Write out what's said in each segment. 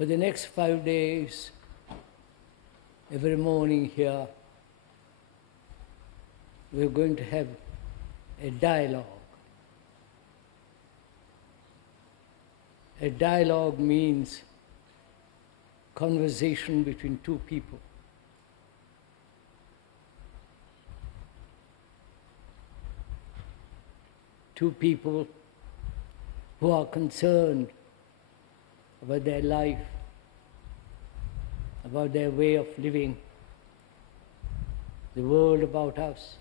For the next 5 days, every morning here, we're going to have a dialogue. A dialogue means conversation between two people. Two people who are concerned about their life, about their way of living, the world about us,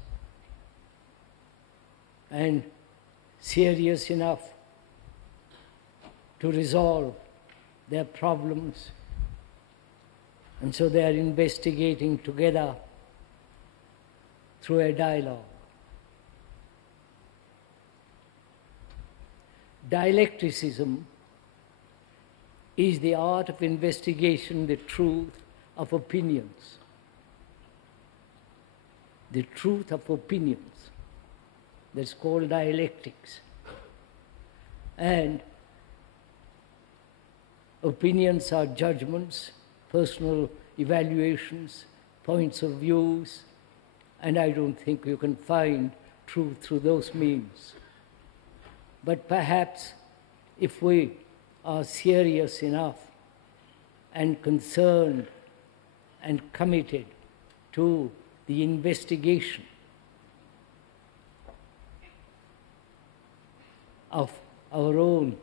and serious enough to resolve their problems. And so they are investigating together through a dialogue. Dialecticism is the art of investigation the truth of opinions. The truth of opinions. That's called dialectics. And opinions are judgments, personal evaluations, points of views, and I don't think you can find truth through those means. But perhaps if we are serious enough and concerned and committed to the investigation of our own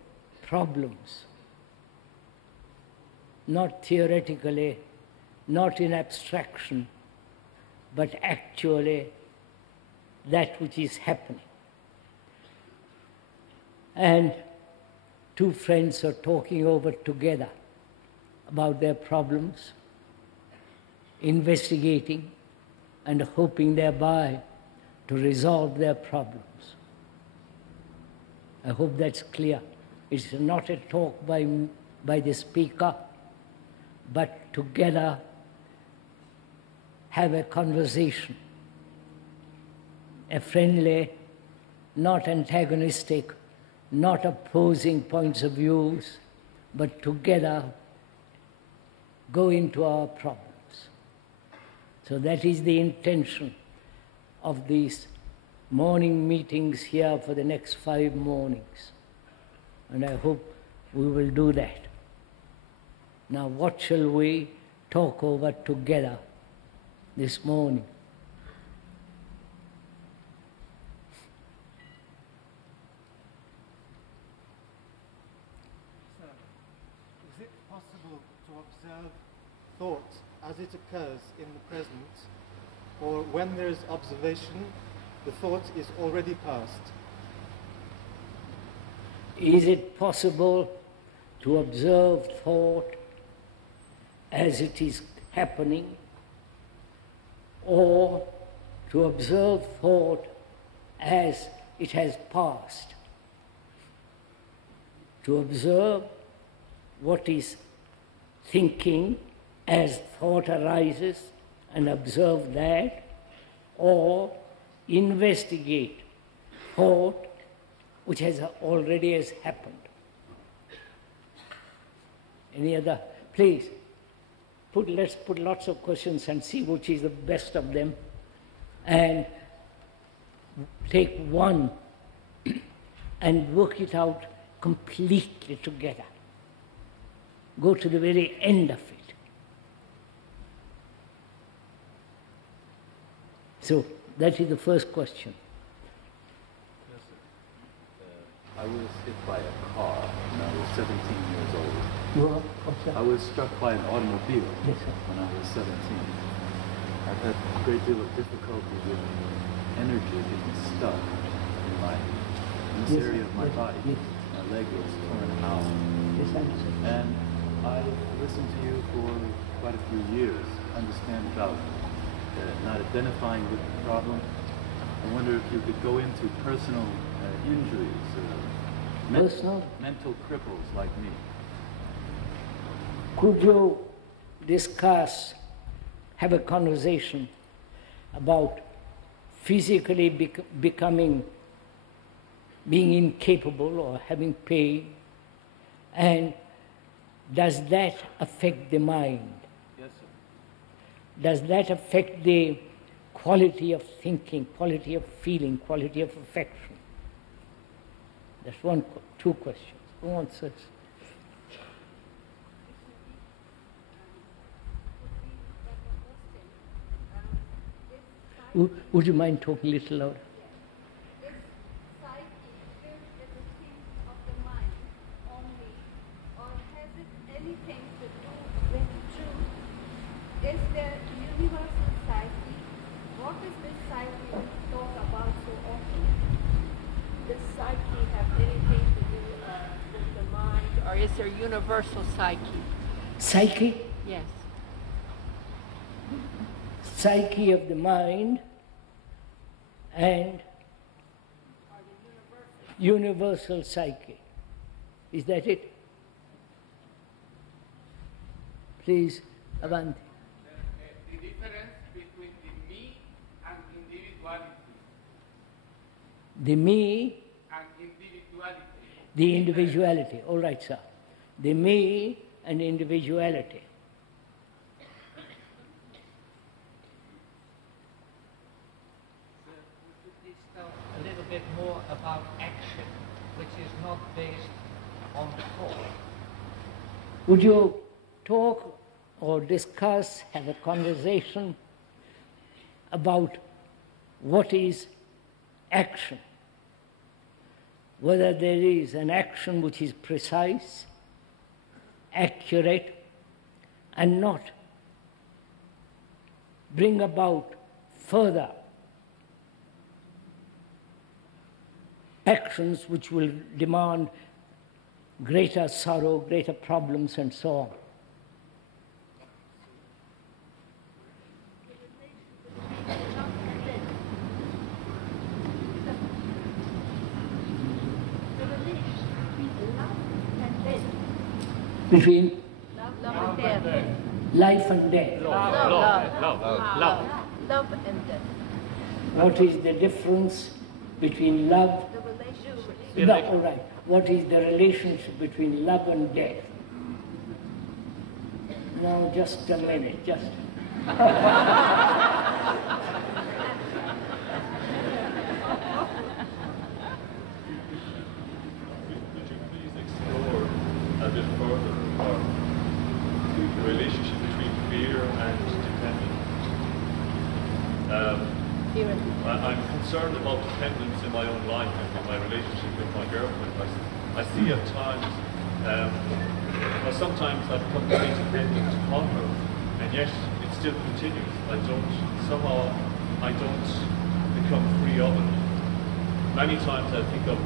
problems, not theoretically, not in abstraction, but actually that which is happening. And two friends are talking over together about their problems, investigating and hoping thereby to resolve their problems. I hope that's clear. It's not a talk by the speaker, but together have a conversation, a friendly, not antagonistic, not opposing points of views, but together go into our problems. So that is the intention of these morning meetings here for the next 5 mornings. And I hope we will do that. Now, what shall we talk over together this morning? Sir, is it possible to observe thought as it occurs in the present, or when there is observation, the thought is already past? Is it possible to observe thought as it is happening, or to observe thought as it has passed? To observe what is thinking as thought arises and observe that, or investigate thought which has already has happened. Any other? Please, let's put lots of questions and see which is the best of them, and take one and work it out completely together. Go to the very end of it. So that is the first question. Yes, sir. I was hit by a car when I was 17 years old. You are? What's that? I was struck by an automobile Yes, sir. when I was 17. I've had a great deal of difficulty with energy being stuck in this area of my body. Yes. My leg was torn out. Yes, I understand. And I listened to you for quite a few years, understand about not identifying with the problem. I wonder if you could go into personal injuries, mental cripples like me. Could you discuss, have a conversation about physically being incapable or having pain, and does that affect the mind? Yes, sir. Does that affect the quality of thinking, quality of feeling, quality of affection? That's two questions. Who answers? Would you mind talking a little louder? Is psyche built as a thing of the mind only, or has it anything to do with truth? Is there universal psyche? What is this psyche we talk about so often? Does psyche have anything to do with the mind, or is there universal psyche? Psyche? Yes. Psyche of the mind and universal psyche. Is that it? Please, Avanti. The difference between the me and individuality. The me, And individuality. the individuality. All right, sir. The me and individuality. Please tell a little bit more about action, which is not based on thought. Would you talk or discuss, have a conversation about what is action? Whether there is an action which is precise, accurate, and not bring about further actions which will demand greater sorrow, greater problems, and so on. Between Love and death. life and death. Love and death. What is the difference between love? The relationship. No, all right. What is the relationship between love and death? Now, just a minute, just. Would you please explore a bit further the relationship between fear and dependence? I'm concerned about dependence in my own life and in my relationship with my girlfriend. I see at times, sometimes I become very dependent upon her, and yet it still continues. I don't become free of it. Many times I think of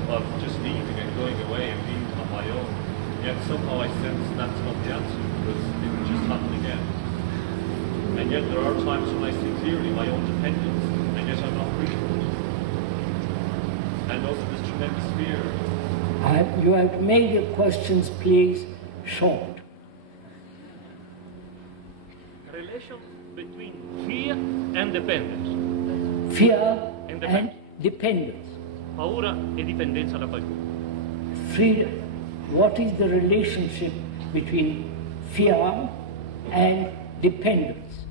just leaving and going away and being on my own, yet somehow I sense that's not the answer, because it will just happen again. And yet there are times when I see clearly my own dependence, and yet I'm not free from it. And also this tremendous fear. You have to make your questions, please, short. Relation between fear and dependence. Fear and dependence. Paura e dipendenza da qualcuno. Freedom. What is the relationship between fear and dependence?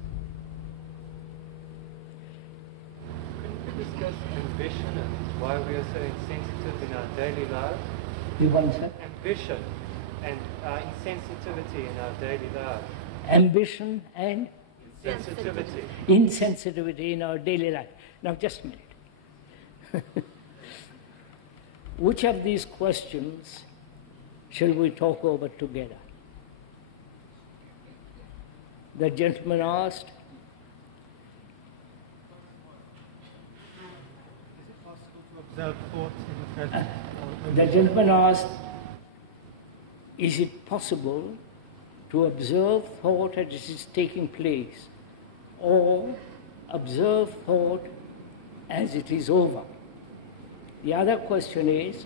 Could we discuss ambition and why we are so insensitive in our daily lives? You want to say? Ambition and insensitivity in our daily lives. Ambition and Sensitivity. insensitivity in our daily life. Now, just a minute. Which of these questions shall we talk over together? The gentleman asked. Is it possible to observe thought in the present? The gentleman asked, is it possible to observe thought as it is taking place, or observe thought as it is over? The other question is,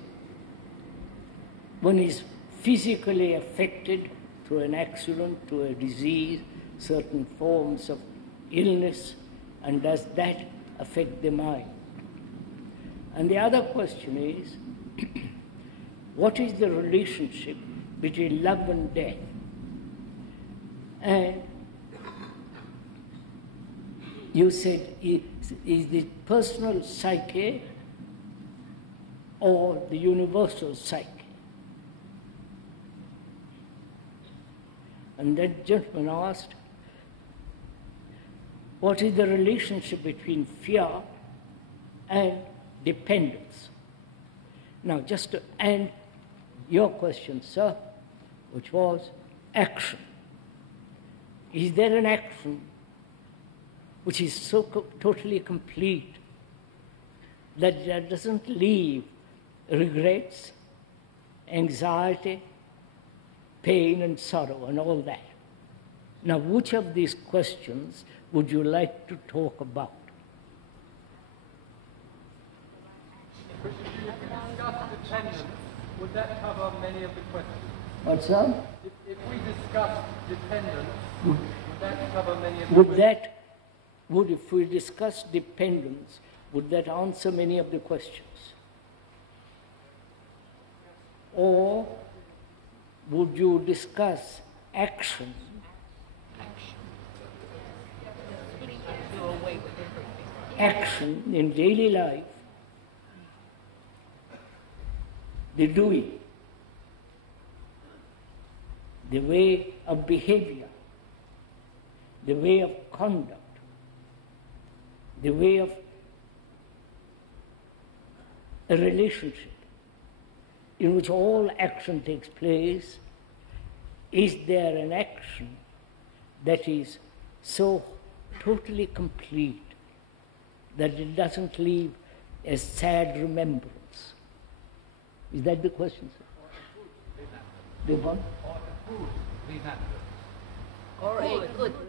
one is physically affected through an accident, through a disease, certain forms of illness, and does that affect the mind? And the other question is, what is the relationship between love and death? And you said, is the personal psyche or the universal psyche? And that gentleman asked, what is the relationship between fear and dependence? Now, just to end your question, sir, which was action. Is there an action which is so totally complete that doesn't leave regrets, anxiety, pain and sorrow and all that? Now, which of these questions would you like to talk about? If we discuss dependence, would that cover many of the questions? What's that? If we discuss dependence, would that cover many of the questions? If we discuss dependence, would that answer many of the questions? Or would you discuss action? Action in daily life, the doing, the way of behavior, the way of conduct, the way of a relationship in which all action takes place. Is there an action that is so totally complete that it doesn't leave a sad remembrance? Is that the question, sir? The one? Or a good remembrance. Or a good remembrance.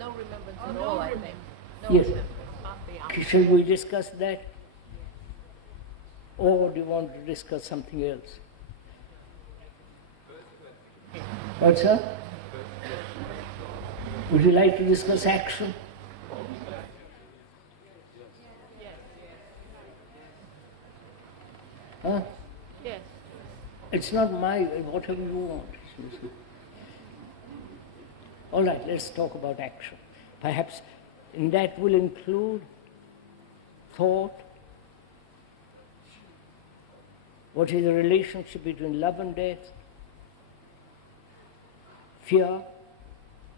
No remembrance at all, I think. No Yes. remembrance. Not the opposite. Shall we discuss that? Or do you want to discuss something else? What, sir? Would you like to discuss action? Huh? Yes. It's not my, whatever you want. All right, let's talk about action. Perhaps in that will include thought. What is the relationship between love and death? Fear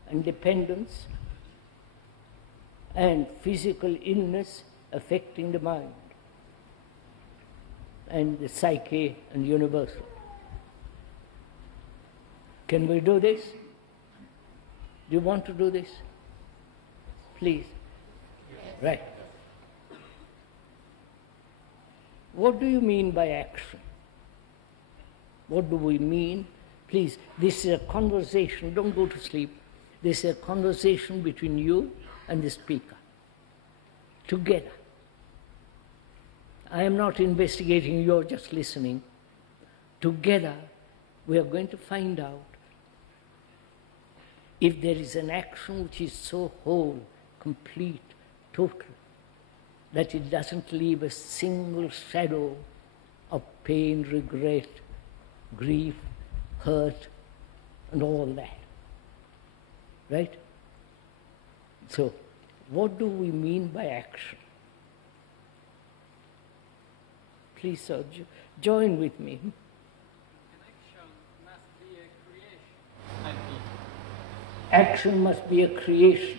and dependence, and physical illness affecting the mind, and the psyche and universal. Can we do this? Do you want to do this? Please. Right. What do you mean by action? What do we mean? Please, this is a conversation. Don't go to sleep. This is a conversation between you and the speaker, together. I am not investigating, you're just listening. Together, we are going to find out if there is an action which is so whole, complete, total, that it doesn't leave a single shadow of pain, regret, grief, hurt, and all that. Right? So, what do we mean by action? Please, sir, join with me. Action must be a creation.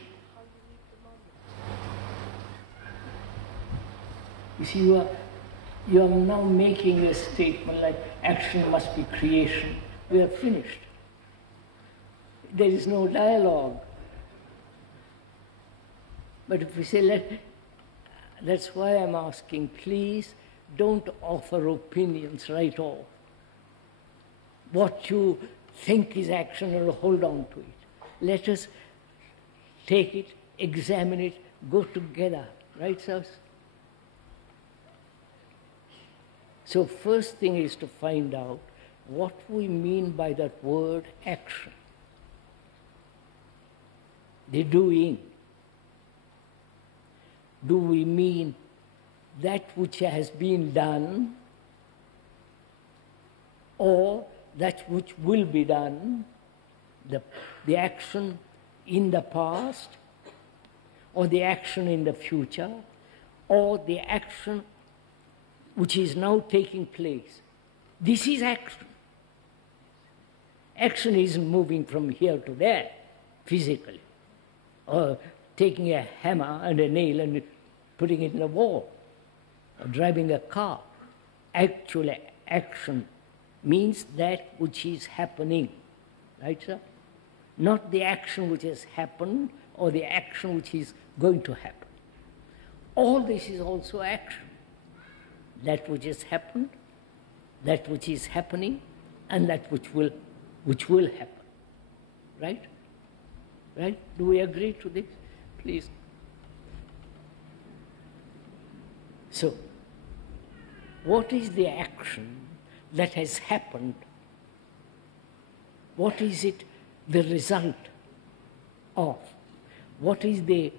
You see, you are now making a statement like action must be creation. We are finished. There is no dialogue. But if we say, that's why I'm asking, please don't offer opinions right off. What you think is action, or hold on to it. Let us take it, examine it, go together. Right, sirs? So first thing is to find out what we mean by that word action. The doing. Do we mean that which has been done, or that which will be done, the action in the past, or the action in the future, or the action which is now taking place. This is action. Action isn't moving from here to there, physically, or taking a hammer and a nail and putting it in a wall, or driving a car. Actual action means that which is happening, right, sir? Not the action which has happened or the action which is going to happen. All this is also action. That which has happened, that which is happening, and that which will happen. Right? Right? Do we agree to this? Please. So, what is the action that has happened? What is it the result of? What is the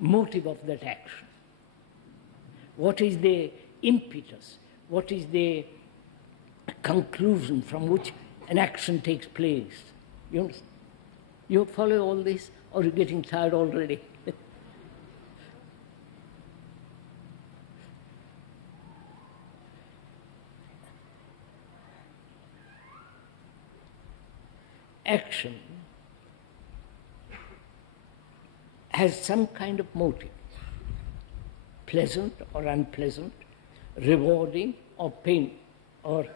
motive of that action? What is the impetus? What is the conclusion from which an action takes place? You understand? You follow all this, or are you getting tired already? Action has some kind of motive, pleasant or unpleasant, rewarding or pain, or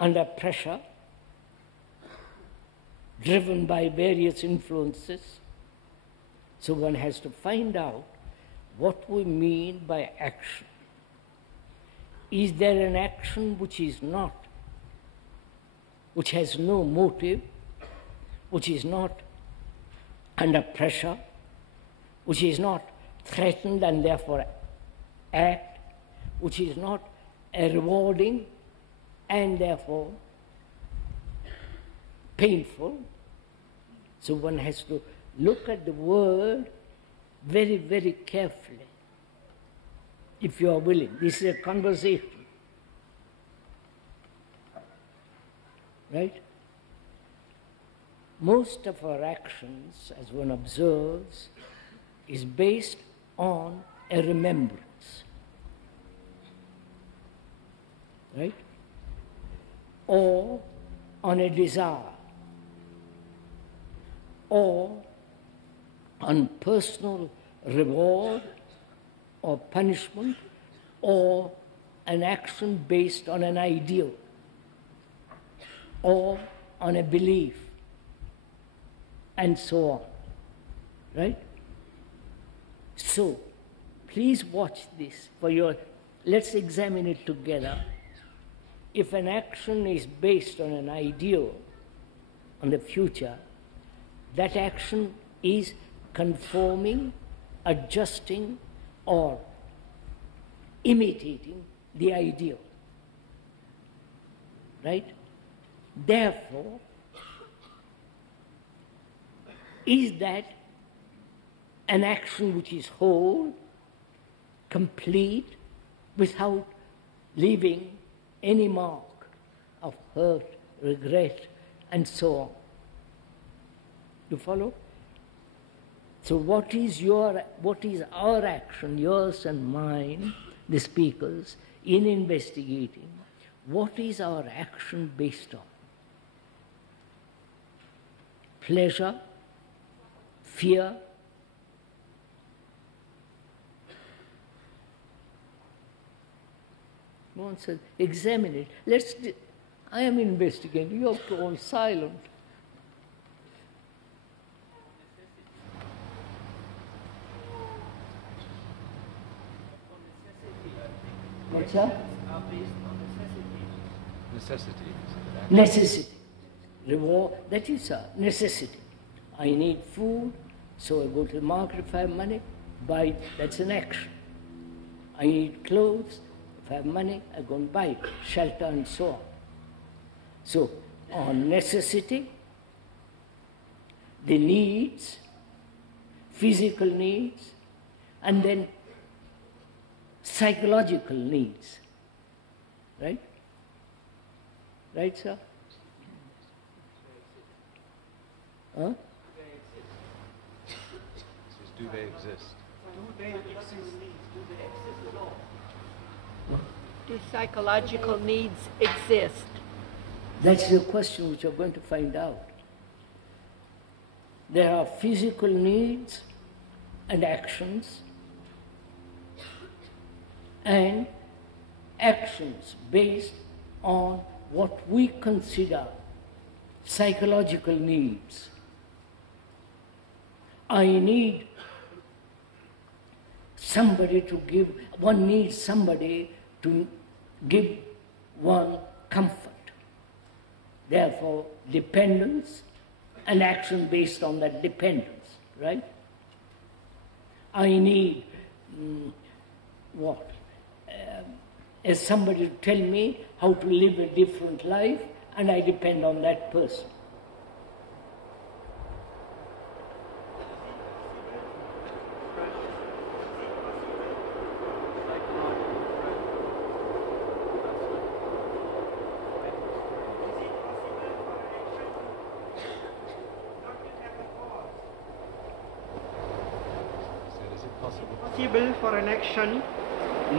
under pressure, driven by various influences. So one has to find out what we mean by action. Is there an action which is not, which has no motive, which is not under pressure, which is not threatened and therefore act, which is not rewarding and therefore painful? So one has to look at the word very, very carefully, if you are willing. This is a conversation. Right? Most of our actions, as one observes, is based on a remembrance. Right? Or on a desire, or on personal reward or punishment, or an action based on an ideal, or on a belief, and so on. Right? So, please watch this for your, let's examine it together. If an action is based on an ideal, on the future, that action is conforming, adjusting, or imitating the ideal. Right? Therefore, is that an action which is whole, complete, without leaving any mark of hurt, regret, and so on? You follow? So what is our action, yours and mine, the speakers, in investigating? What is our action based on? Pleasure, fear, one says, examine it. I am investigating, you have to all silent. What's that? Necessity. Reward, that is a necessity. I need food, so I go to the market if I have money, buy it, that's an action. I need clothes, if I have money, I go and buy it, shelter and so on. So, on necessity, the needs, physical needs, and then psychological needs. Right? Right, sir? Huh? do they exist? Do they exist? Do they exist at all? Do psychological needs exist? That's the question which you're going to find out. There are physical needs and actions, and actions based on what we consider psychological needs. I need somebody to give, one needs somebody to give one comfort. Therefore, dependence and action based on that dependence, right? I need what? As somebody to tell me how to live a different life, and I depend on that person. Possible for an action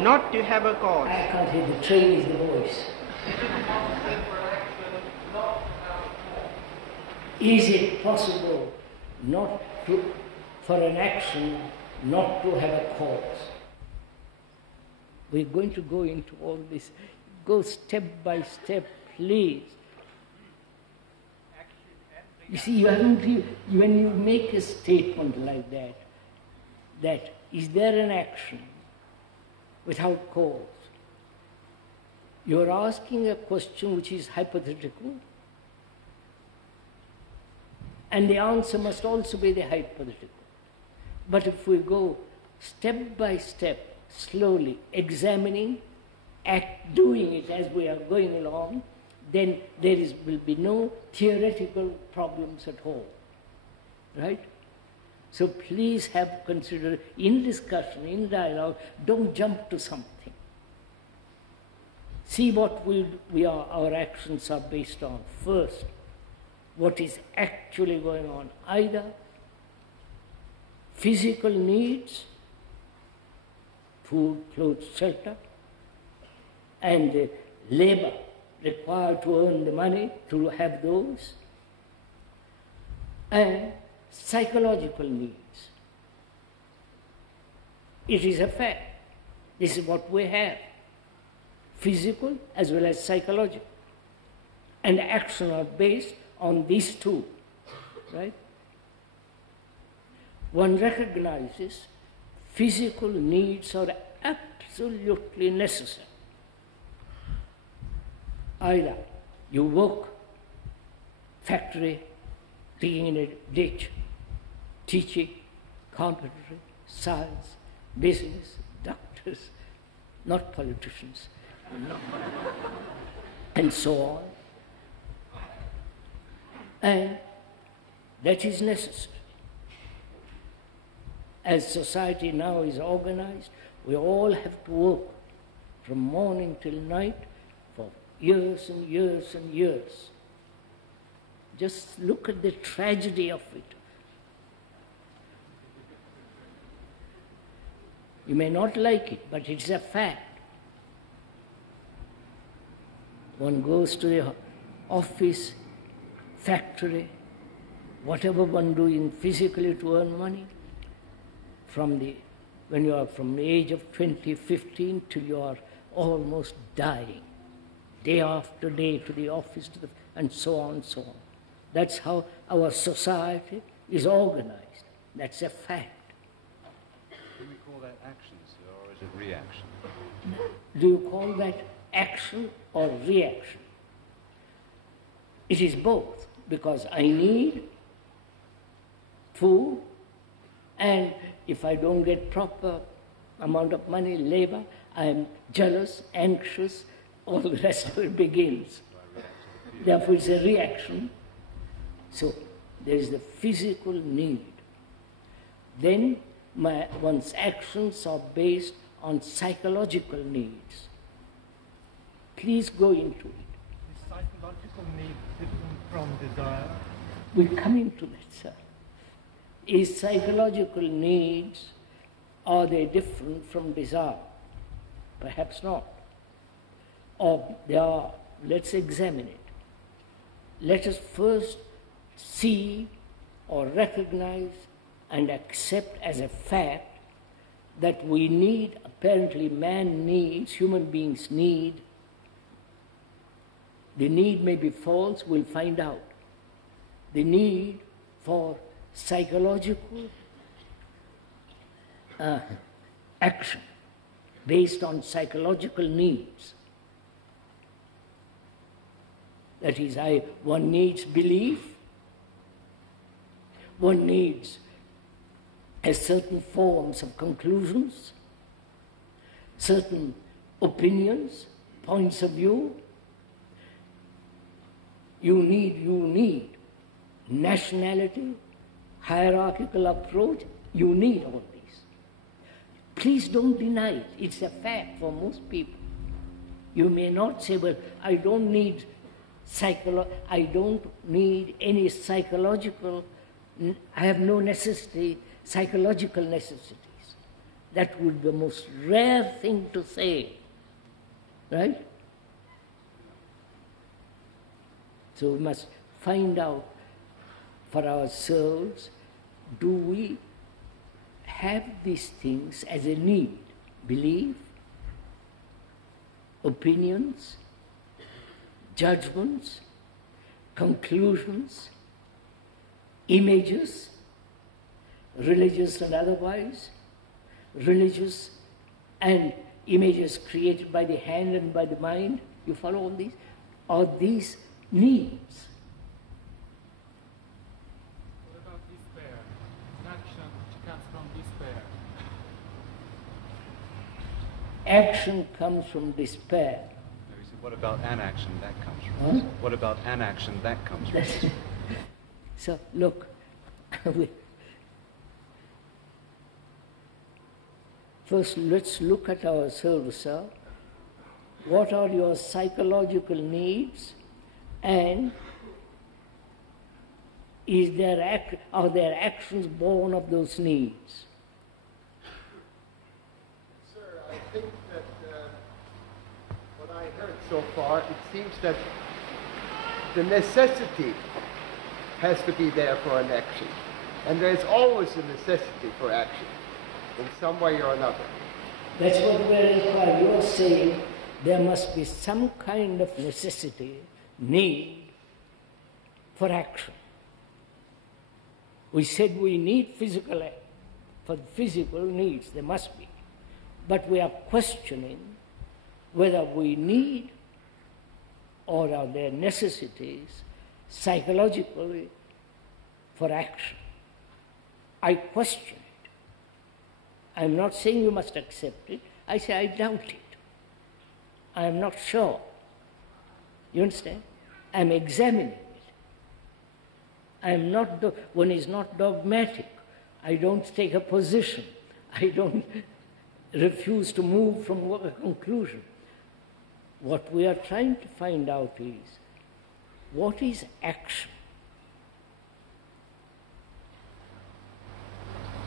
not to have a cause. I can't hear the train is the voice. Is it possible not to, for an action not to have a cause? We're going to go into all this. Go step by step, please. You see, you haven't, when you make a statement like that, that is there an action without cause? You're asking a question which is hypothetical, and the answer must also be the hypothetical. But if we go step by step, slowly examining, doing it as we are going along, then there will be no theoretical problems at all, right? So please have considered, in discussion, in dialogue, don't jump to something. See what our actions are based on first, what is actually going on, either physical needs, food, clothes, shelter, and the labor required to earn the money to have those, and psychological needs. It is a fact. This is what we have. Physical as well as psychological. And action are based on these two, right? One recognizes physical needs are absolutely necessary. Either you work, factory, digging in a ditch, teaching, carpentry, science, business, doctors, not politicians, and so on. And that is necessary. As society now is organized, we all have to work from morning till night for years and years and years. Just look at the tragedy of it. You may not like it, but it's a fact. One goes to the office, factory, whatever one doing physically to earn money, when you are from the age of 20, 15 till you are almost dying, day after day to the office, and so on and so on. That's how our society is organized. That's a fact. Do we call that action, sir, or is it reaction? Do you call that action or reaction? It is both, because I need food, and if I don't get proper amount of money, labor, I am jealous, anxious, all the rest of it begins. Therefore, it's a reaction. So, there is the physical need. Then, one's actions are based on psychological needs. Please go into it. Is psychological need different from desire? We're coming to that, sir. Is psychological needs, are they different from desire? Perhaps not. Or they are. Let's examine it. Let us first see or recognize and accept as a fact that we need, apparently man needs, human beings need. The need may be false, we'll find out. The need for psychological action based on psychological needs. That is, one needs belief, one needs a certain forms of conclusions, certain opinions, points of view. You need nationality, hierarchical approach, you need all these. Please don't deny it. It's a fact for most people. You may not say, well, I don't need any psychological, I have no necessity, psychological necessities. That would be the most rare thing to say, right? So we must find out for ourselves, do we have these things as a need? Belief, opinions, judgments, conclusions, images, religious and otherwise, religious and images created by the hand and by the mind. You follow all these? Are these needs? What about despair? Action comes from despair. Action comes from despair. What about anaction? That comes from. What about anaction? That comes from. So, look, first let's look at ourselves, sir. What are your psychological needs, and are there actions born of those needs? Sir, I think that what I heard so far, it seems that the necessity has to be there for an action. And there's always a necessity for action, in some way or another. That's what we're inquiring. You're saying there must be some kind of necessity, need for action. We said we need physical act. For physical needs, there must be. But we are questioning whether we need or are there necessities psychologically for action. I question it. I'm not saying you must accept it. I say I doubt it. I am not sure. You understand? I'm examining it. One is not dogmatic. I don't take a position. I don't refuse to move from a conclusion. What we are trying to find out is, what is action?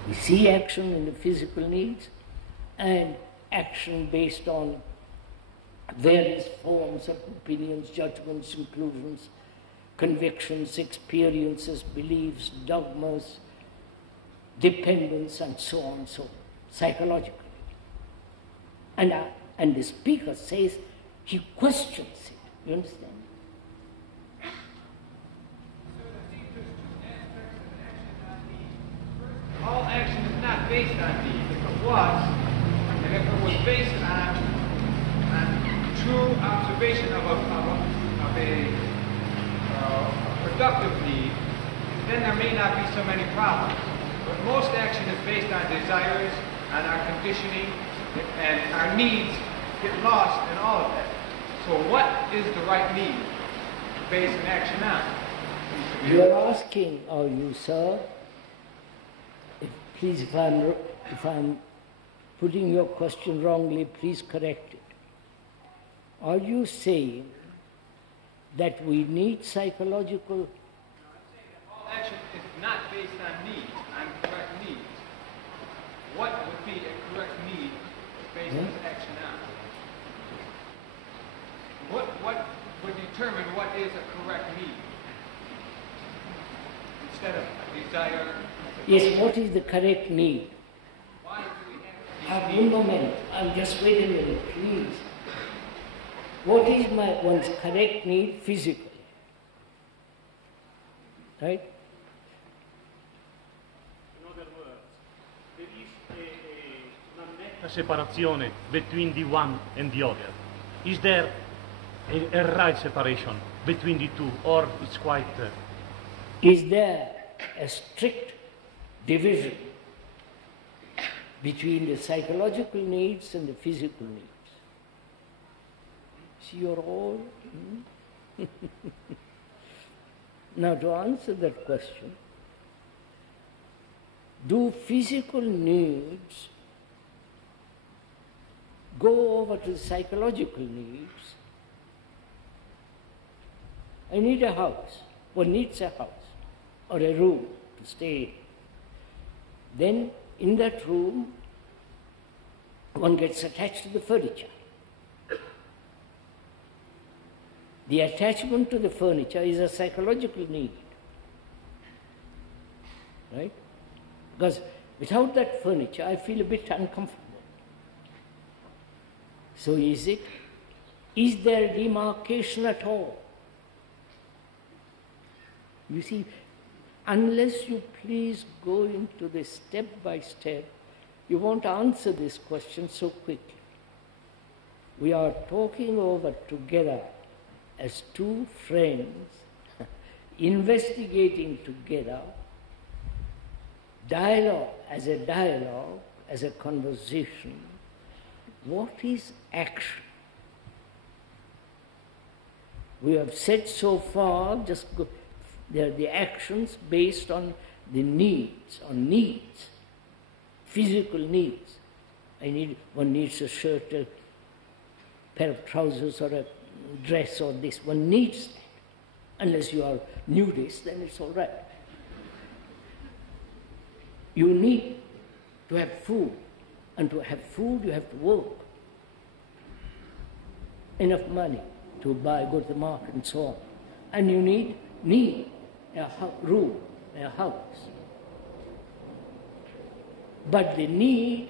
We see action in the physical needs and action based on various forms of opinions, judgments, conclusions, convictions, experiences, beliefs, dogmas, dependence, and so on, psychologically. And the speaker says he questions it. You understand? All action is not based on need. If it was, and if it was based on true observation of a productive need, then there may not be so many problems. But most action is based on desires, on our conditioning, and our needs get lost in all of that. So what is the right need to base an action on? You are asking, are you, sir? Please, if I'm putting your question wrongly, please correct it. Are you saying that we need psychological? No, I'm saying that all action is not based on needs, on what would be a correct need based on action now? What would determine what is a correct need? Instead of a desire. Yes, what is the correct need? Why do we have One moment, I'm just waiting a minute, please. What is one's correct need physically? Right? In other words, there is una netta separazione between the one and the other. Is there a right separation between the two, or it's quite... Is there a strict division between the psychological needs and the physical needs? See, you're all... Now, to answer that question, do physical needs go over to psychological needs? I need a house. One needs a house or a room to stay in. Then, in that room, one gets attached to the furniture. The attachment to the furniture is a psychological need, right? Because without that furniture, I feel a bit uncomfortable. So is there demarcation at all? You see, unless you please go into this step by step, you won't answer this question so quickly. We are talking over together as two friends, investigating together, dialogue, as a conversation. What is action? We have said so far, they're the actions based on the needs, physical needs. One needs a shirt, a pair of trousers, or a dress, or this. One needs that. Unless you are nudist, then it's all right. You need to have food, and to have food you have to work. Enough money to go to the market and so on. And you need a room, a house. But the need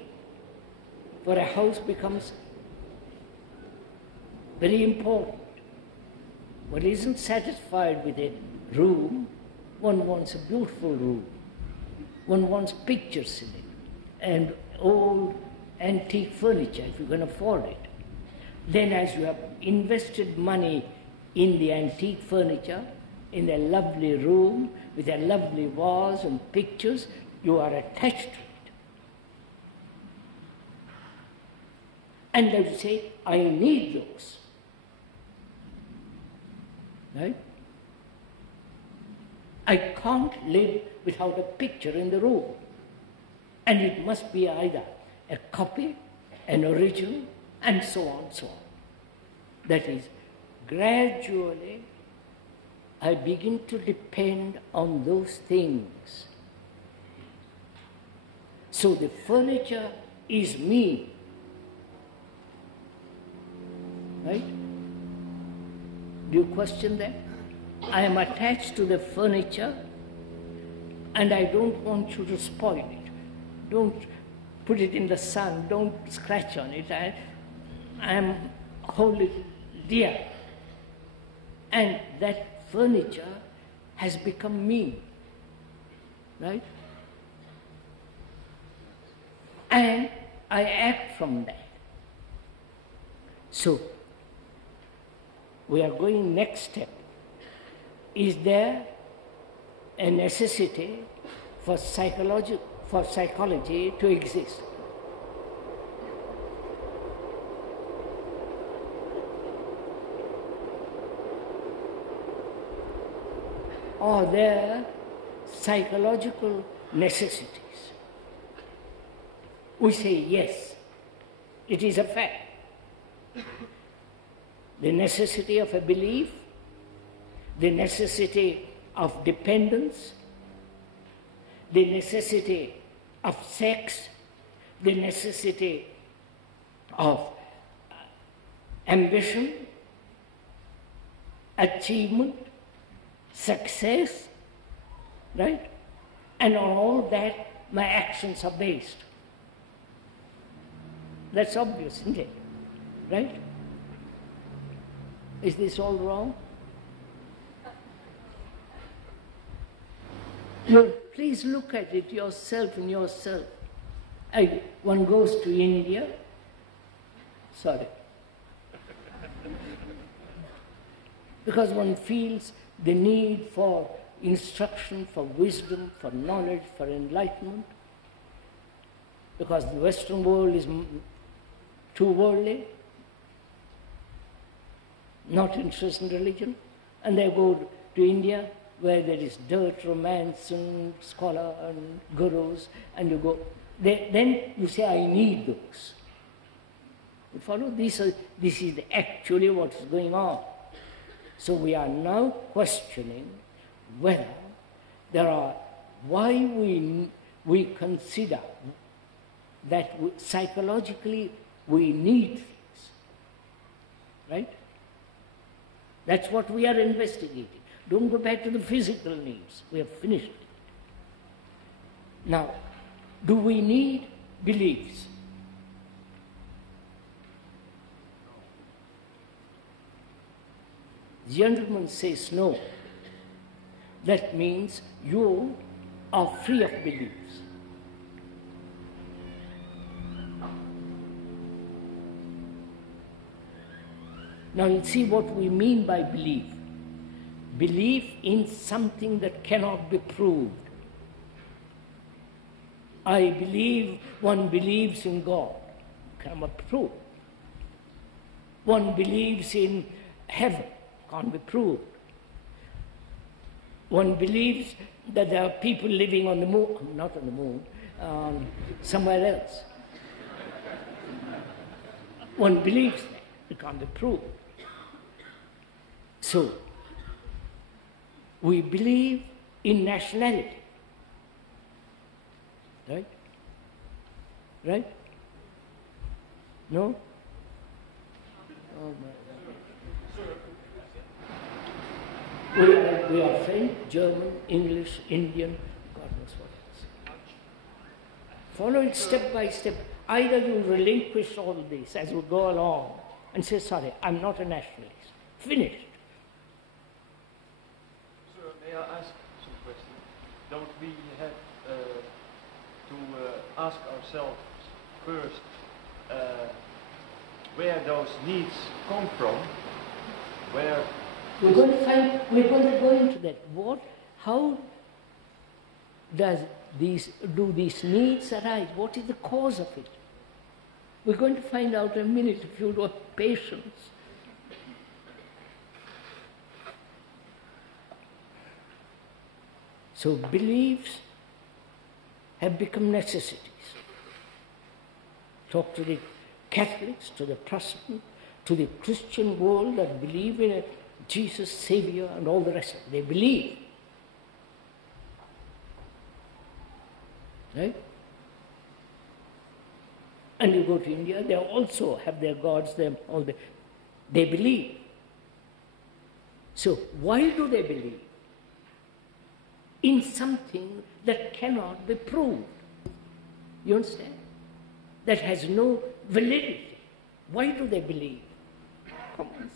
for a house becomes very important. One isn't satisfied with a room, one wants a beautiful room. One wants pictures in it, and old antique furniture if you can afford it. Then as you have invested money in the antique furniture, in a lovely room with a lovely vase and pictures, you are attached to it. And then you say, I need those. Right? I can't live without a picture in the room. And it must be either a copy, an original, and so on, so on. That is, gradually, I begin to depend on those things. So the furniture is me. Right? Do you question that? I am attached to the furniture, and I don't want you to spoil it. Don't put it in the sun. Don't scratch on it. I am wholly dear. And that furniture has become me. Right? And I act from that. So, we are going next step. Is there a necessity for psychology to exist? Are there psychological necessities? We say yes, it is a fact. The necessity of a belief, the necessity of dependence, the necessity of sex, the necessity of ambition, achievement, success, right? And on all that, my actions are based. That's obvious, isn't it? Right? Is this all wrong? Well, please look at it yourself in yourself. One goes to India. Sorry. Because one feels the need for instruction, for wisdom, for knowledge, for enlightenment. Because the Western world is too worldly, not interested in religion. And they go to India where there is dirt, romance, and scholar and gurus, and you go. Then you say, I need those. You follow? This is actually what is going on. So we are now questioning whether there are, why we consider that psychologically we need things, right? That's what we are investigating. Don't go back to the physical needs. We have finished it. Now, do we need beliefs? The gentleman says no. That means you are free of beliefs. Now you see what we mean by belief. Belief in something that cannot be proved. I believe, one believes in God, cannot be proved. One believes in heaven, can't be proved. One believes that there are people living on the moon, not on the moon, somewhere else. One believes that, it can't be proved. So, we believe in nationality. Right? Right? No? Oh my. We are French, German, English, Indian, God knows what else. Follow it step by step. Either you relinquish all this as you go along and say, sorry, I'm not a nationalist. Finished. Sir, may I ask some questions? Don't we have to ask ourselves first where those needs come from? Where we're going to go into that. How do these needs arise? What is the cause of it? We're going to find out in a minute if you have patience. So beliefs have become necessities. Talk to the Catholics, to the Protestants, to the Christian world that believe in a Jesus, Savior, and all the rest of it. They believe. Right? And you go to India, they also have their gods, they believe. So why do they believe? In something that cannot be proved. You understand? That has no validity. Why do they believe? Come on.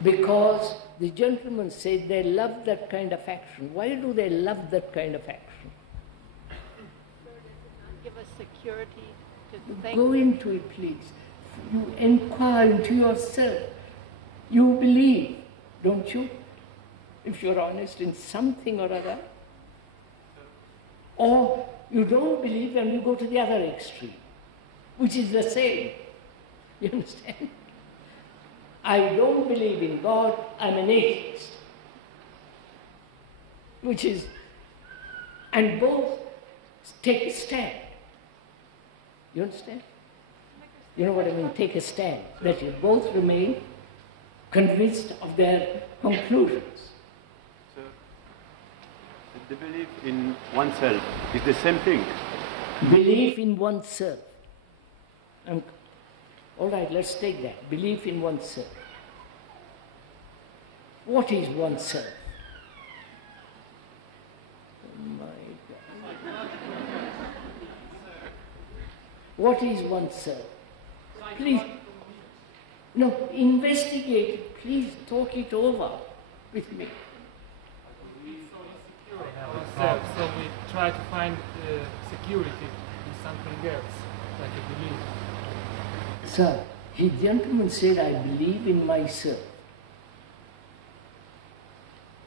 Because the gentleman said they love that kind of action. Why do they love that kind of action? Sir, does it not give us security to think? Go into it, please. You inquire into yourself. You believe, don't you? If you're honest in something or other. Or you don't believe and you go to the other extreme, which is the same. You understand? I don't believe in God, I'm an atheist. Which is, and both take a stand. You understand? You know what I mean? Take a stand. That you both remain convinced of their conclusions. So, the belief in oneself is the same thing. Belief in oneself. All right, let's take that. Belief in oneself. What is oneself? Oh my God. What is oneself? Please, no, investigate it. Please talk it over with me. Ourselves, so we try to find security in something else, like a belief. Sir, the gentleman said, I believe in myself.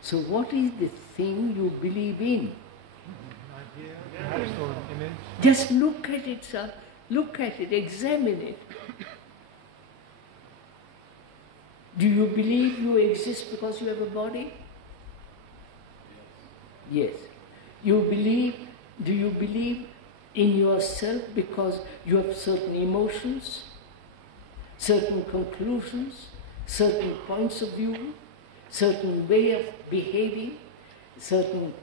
So what is the thing you believe in? Just look at it, sir. Look at it, examine it. Do you believe you exist because you have a body? Yes. Do you believe in yourself because you have certain emotions, certain conclusions, certain points of view, certain way of behaving, certain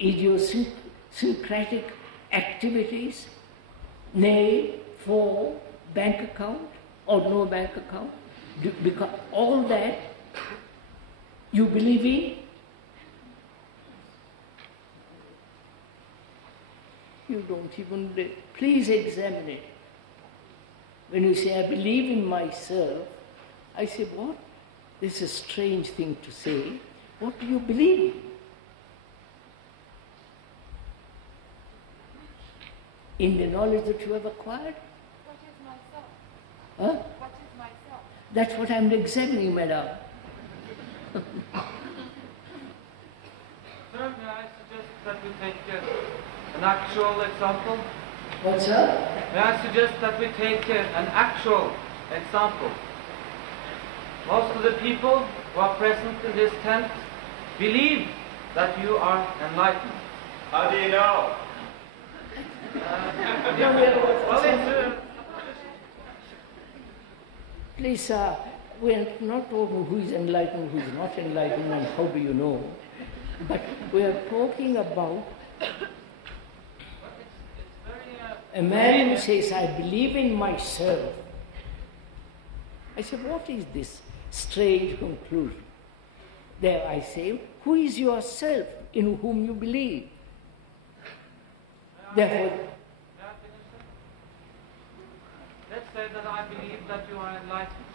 idiosyncratic activities, nay, for bank account or no bank account? Because all that you believe in? You don't even, please examine it. When you say, I believe in myself, I say, what? This is a strange thing to say. What do you believe in? In the knowledge that you have acquired? What is myself? Huh? What is myself? That's what I'm examining, madam. Sir, may I suggest that we take an actual example? What's that? May I suggest that we take an actual example? Most of the people who are present in this tent believe that you are enlightened. How do you know? Please, sir, we're not talking who is enlightened, who is not enlightened, and how do you know. But we are talking about a man who says, I believe in myself. I said, what is this strange conclusion? There I say, who is yourself in whom you believe? Therefore, let's say that I believe that you are enlightened.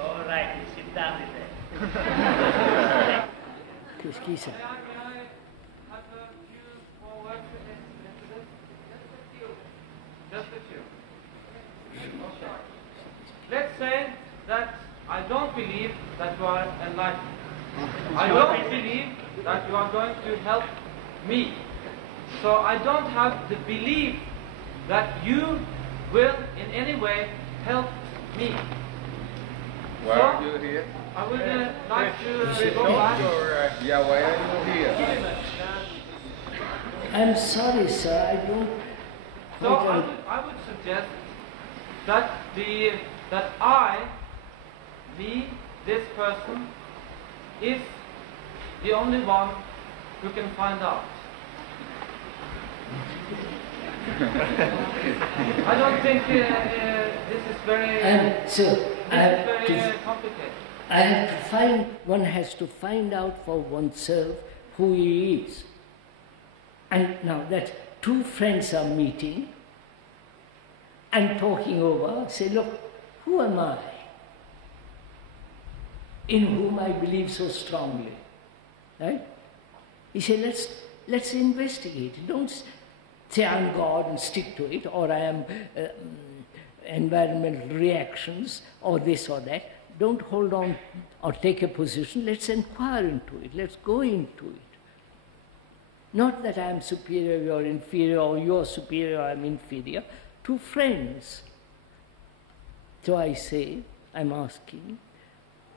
All right, you sit down there. Qu'est-ce qui ça? May I have a few more words into this? Just a few. Okay. Let's say that I don't believe that you are enlightened. I don't believe that you are going to help me. So I don't have the belief that you will in any way help me. Why are you here? I would like to go back. Yeah, why are you here? I'm sorry, sir, I don't... So I would suggest that me, this person, is the only one who can find out. I don't think this is very complicated. One has to find out for oneself who he is. And now that two friends are meeting and talking over, say, look, who am I? In whom I believe so strongly. Right? He said, let's investigate it. Don't say I'm God and stick to it, or I am environmental reactions, or this or that. Don't hold on or take a position. Let's inquire into it. Let's go into it. Not that I am superior, you're inferior, or you're superior, I'm inferior. Two friends. So I say, I'm asking,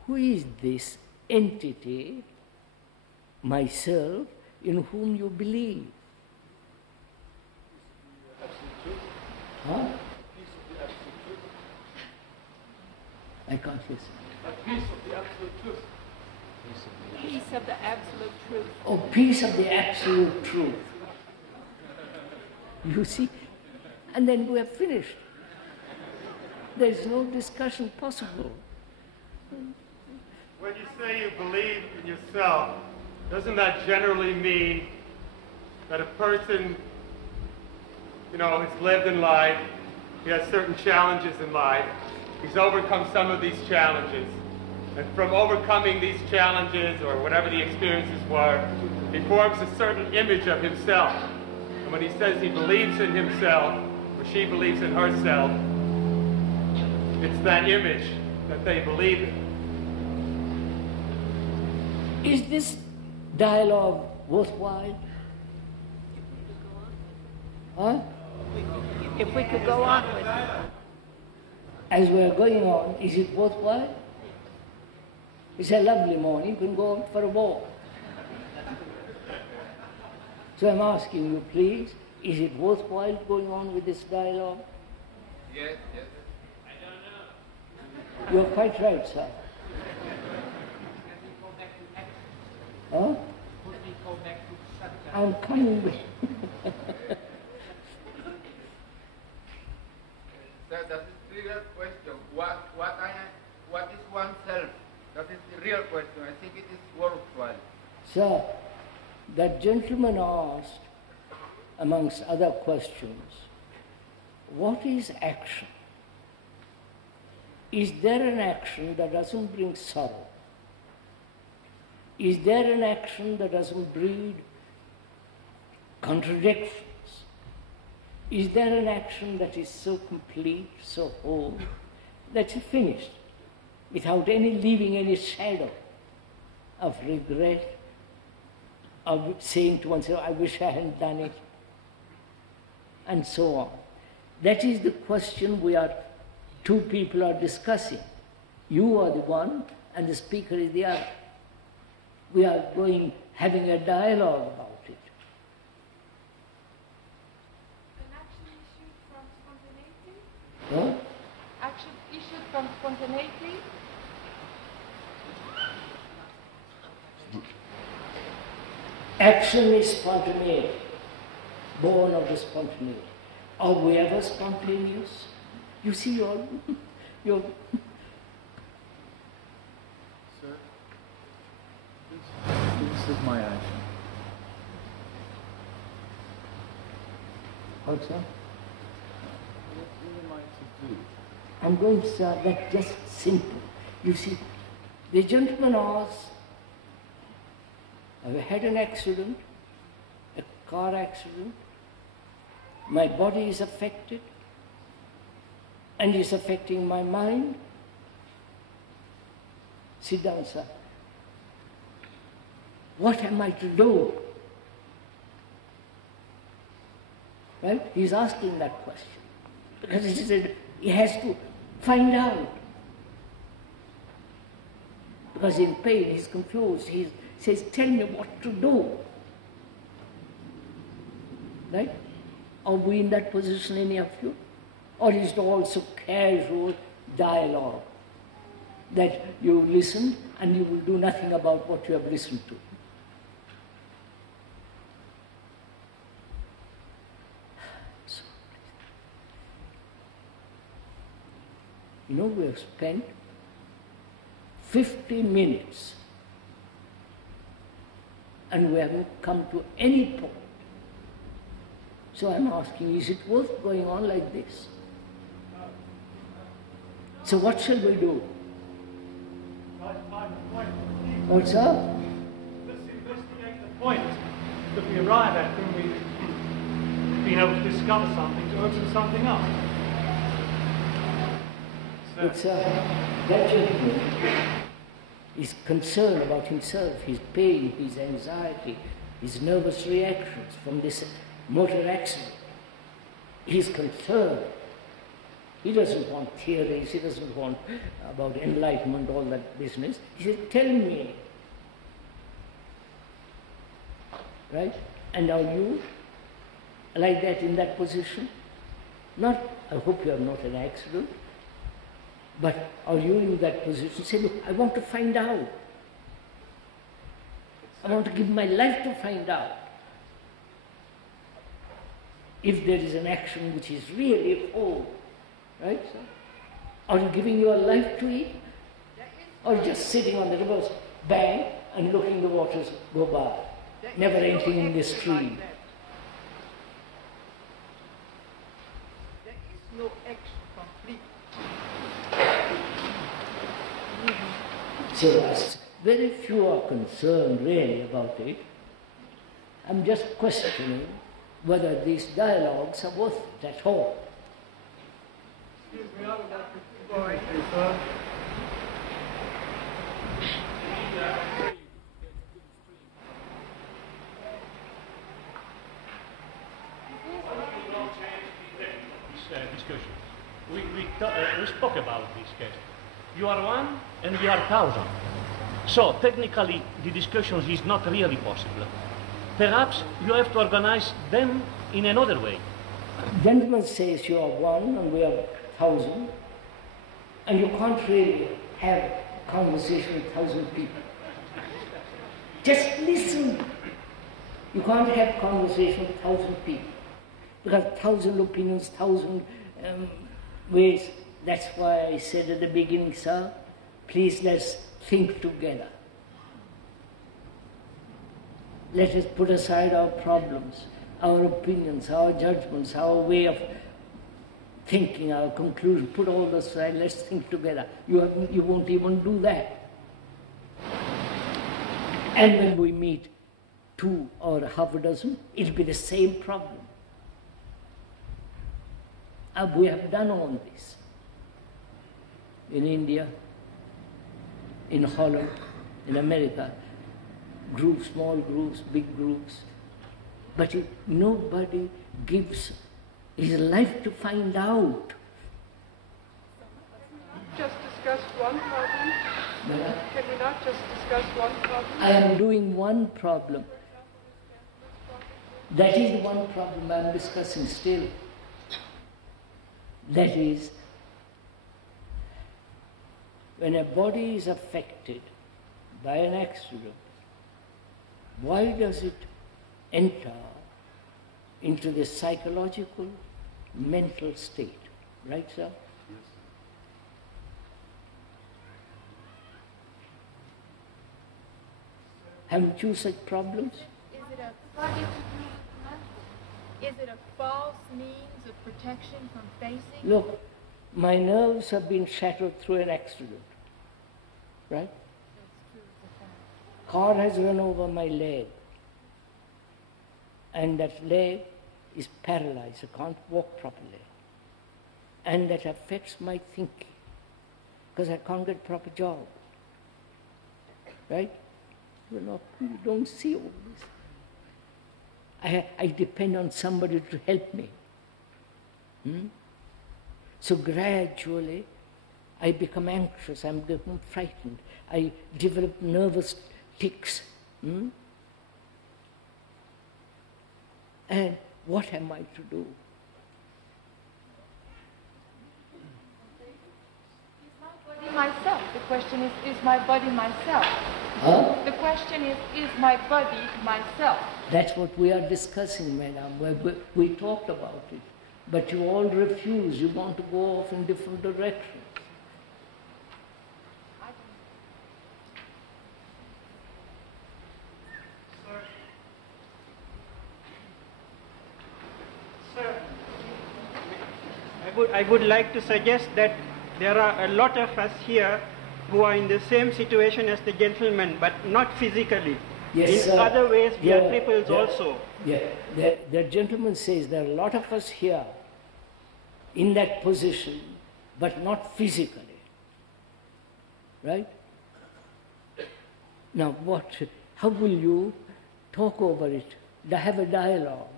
who is this entity, myself, in whom you believe? Huh? I can't listen. A piece of the absolute truth. Piece of the absolute truth. Oh, piece of the absolute truth. You see? And then we are finished. There is no discussion possible. When you say you believe in yourself, doesn't that generally mean that a person, has lived in life, he has certain challenges in life, he's overcome some of these challenges, and from overcoming these challenges, or whatever the experiences were, he forms a certain image of himself. And when he says he believes in himself, or she believes in herself, it's that image that they believe in. Is this dialogue worthwhile? Huh? If we could go on with it. As we are going on, is it worthwhile? It's a lovely morning, you can go out for a walk. So I'm asking you, please, is it worthwhile going on with this dialogue? Yes. You're quite right, sir. Huh? I'm coming with Sir, that is the real question. What is oneself? That is the real question. I think it is worthwhile. Sir, that gentleman asked, amongst other questions, what is action? Is there an action that doesn't bring sorrow? Is there an action that doesn't breed contradictions? Is there an action that is so complete, so whole, that it's finished, without leaving any shadow of regret, of saying to oneself, I wish I hadn't done it, and so on? That is the question two people are discussing. You are the one, and the speaker is the other. We are having a dialogue about it. An action issued from spontaneity? Huh? Action issued from spontaneity? Action is spontaneity, born of the spontaneity. Are we ever spontaneous? You see, you're Sir, this is my action. What's that? What am I to do? I'm going to say that just simple. You see, the gentleman asked, I've had an accident, a car accident, my body is affected, and it's affecting my mind. Sit down, sir. What am I to do? Right? He's asking that question. Because he has to find out. Because in pain, he's confused. He says, tell me what to do. Right? Are we in that position, any of you? Or is it also casual dialogue that you listen and you will do nothing about what you have listened to? We have spent 50 minutes and we haven't come to any point. So I'm asking, is it worth going on like this? So what shall we do? What's up? Let's investigate the point that we arrive at when we've been able to discover something to open something up. But that gentleman is concerned about himself, his pain, his anxiety, his nervous reactions from this motor accident. He's concerned. He doesn't want theories, he doesn't want about enlightenment, all that business. He said, tell me. Right? And are you like that in that position? Not, I hope you are not an accident. But are you in that position? Say, look, I want to find out. I want to give my life to find out. If there is an action which is really old, right? So, are you giving your life to it? Or just sitting on the river's bank and looking the waters go by, never entering in the stream? There is no action complete. So as very few are concerned really about it. I'm just questioning whether these dialogues are worth it at all. Excuse me, I would like to go right here, sir. Discussion. We spoke about this case. You are one and we are 1,000. So technically the discussion is not really possible. Perhaps you have to organize them in another way. Gentleman says you are one and we are 1,000, and you can't really have a conversation with 1,000 people. Just listen. You can't have conversation with 1,000 people. Because 1,000 opinions, 1,000 ways. That's why I said at the beginning, sir, please let's think together. Let us put aside our problems, our opinions, our judgments, our way of thinking, our conclusion. Put all this aside, let's think together. You won't even do that. And when we meet 2 or half a dozen, it'll be the same problem. We have done all this. In India, in Holland, in America, groups, small groups, big groups. But nobody gives his life to find out. Just discuss one problem? Can we not just discuss one problem? I am doing one problem. That is the one problem I am discussing still. That is, when a body is affected by an accident, why does it enter into the psychological, mental state? Right, sir? Yes. Haven't you such problems? Is it a false means of protection from facing? Look, my nerves have been shattered through an accident, right? Car has run over my leg, and that leg is paralyzed. I can't walk properly. And that affects my thinking, because I can't get a proper job, right? You don't see all this. I depend on somebody to help me. So gradually, I become anxious, I become frightened, I develop nervous tics. And what am I to do? Is my body myself? The question is my body myself? Huh? The question is my body myself? That's what we are discussing, madam. We talked about it. But you all refuse. You want to go off in different directions. Sir, I would like to suggest that there are a lot of us here who are in the same situation as the gentleman, but not physically. Yes, in other ways, we are cripples also. Yeah, the gentleman says there are a lot of us here in that position, but not physically. Right? Now how will you talk over it, have a dialogue?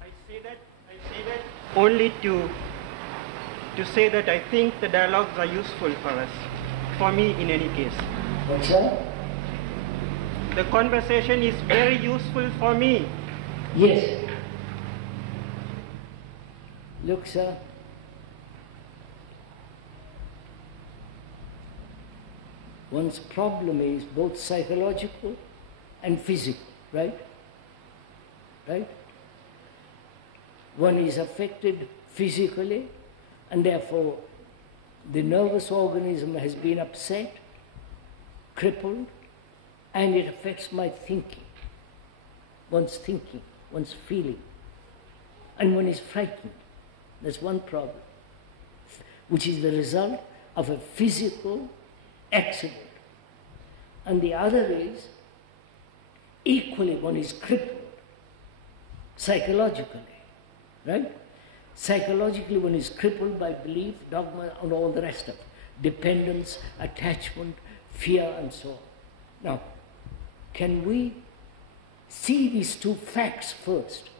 I say that only to say that I think the dialogues are useful for us, for me in any case. What's that? the conversation is very useful for me. Yes. Look, sir, one's problem is both psychological and physical, right? Right? One is affected physically, and therefore the nervous organism has been upset, crippled, and it affects my thinking, one's feeling, and one is frightened. That's one problem, which is the result of a physical accident. And the other is, equally one is crippled, psychologically, right? Psychologically one is crippled by belief, dogma, and all the rest of it. Dependence, attachment, fear, and so on. Now, can we see these two facts first,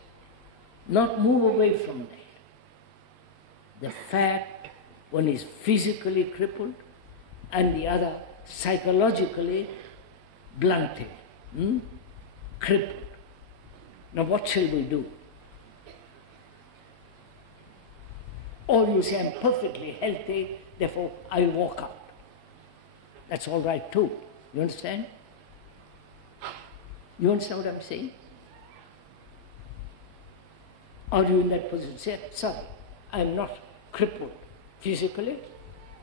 not move away from that? The fact one is physically crippled and the other psychologically blunted, crippled. Now what shall we do? Or you say, I'm perfectly healthy, therefore I walk out. That's all right too. You understand? You understand what I'm saying? Are you in that position? Say, sorry, I'm not crippled physically,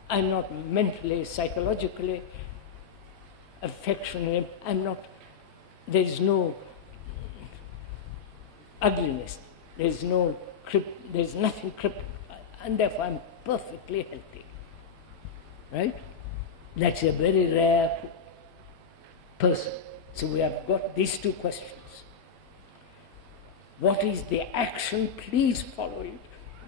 I'm not mentally, psychologically, affectionately, I'm not, there's no ugliness, there's nothing crippled, and therefore I'm perfectly healthy. Right? That's a very rare person. So we have got these two questions. What is the action? Please follow it.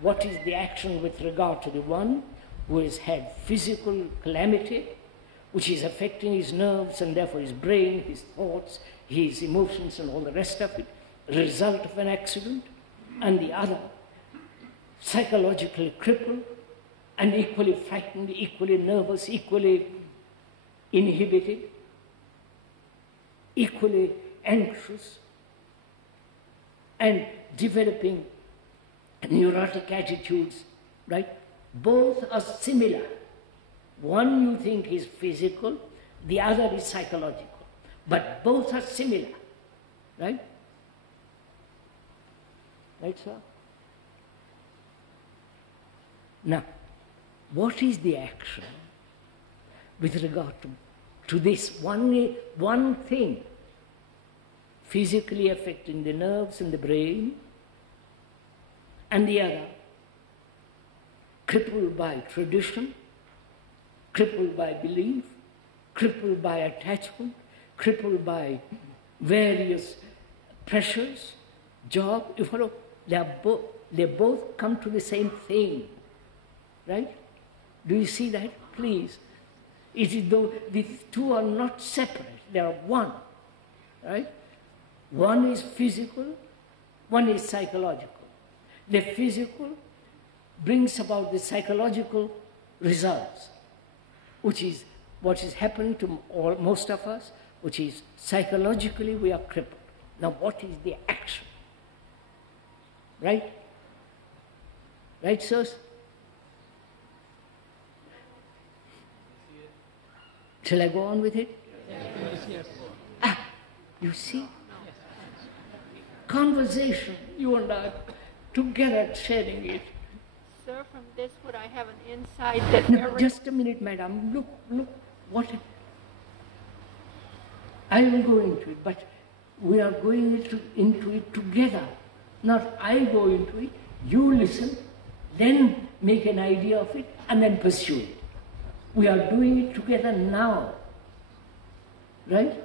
What is the action with regard to the one who has had physical calamity, which is affecting his nerves and therefore his brain, his thoughts, his emotions and all the rest of it, result of an accident, and the other, psychologically crippled and equally frightened, equally nervous, equally inhibited, equally anxious, and developing neurotic attitudes, right? Both are similar. One you think is physical, the other is psychological, but both are similar, right? Right, sir? Now, what is the action with regard to this one thing physically affecting the nerves and the brain, and the other crippled by tradition, crippled by belief, crippled by attachment, crippled by various pressures, job, you follow? They both come to the same thing, right? Do you see that? Please. It is though these two are not separate, they are one, right? One is physical, one is psychological. The physical brings about the psychological results, which is what is happening to most of us, which is psychologically we are crippled. Now what is the action? Right? Right, sirs? Shall I go on with it? Yes. You see? Conversation, you and I, together sharing it. Sir, from this would I have an insight that... No, just a minute, madam. Look, what... I will go into it, but we are going into it together. Not I go into it, you listen, then make an idea of it, and then pursue it. We are doing it together now. Right?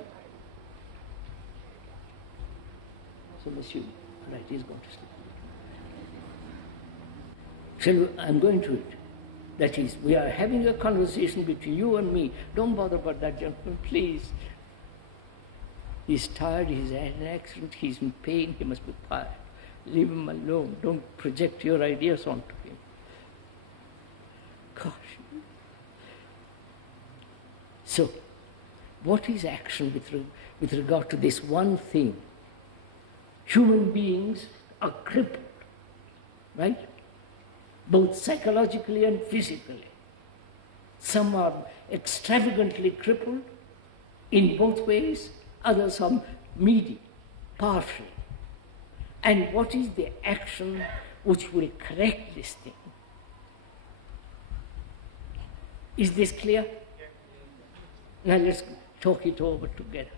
So monsieur, right, he's going to sleep. I'm going to it. That is, we are having a conversation between you and me. Don't bother about that gentleman, please. He's tired, he's had an accident, he's in pain, he must be tired. Leave him alone. Don't project your ideas onto him. Gosh. So, what is action with regard to this one thing? Human beings are crippled, right? Both psychologically and physically. Some are extravagantly crippled in both ways, others are medium, partial. And what is the action which will correct this thing? Is this clear? Now let's talk it over together.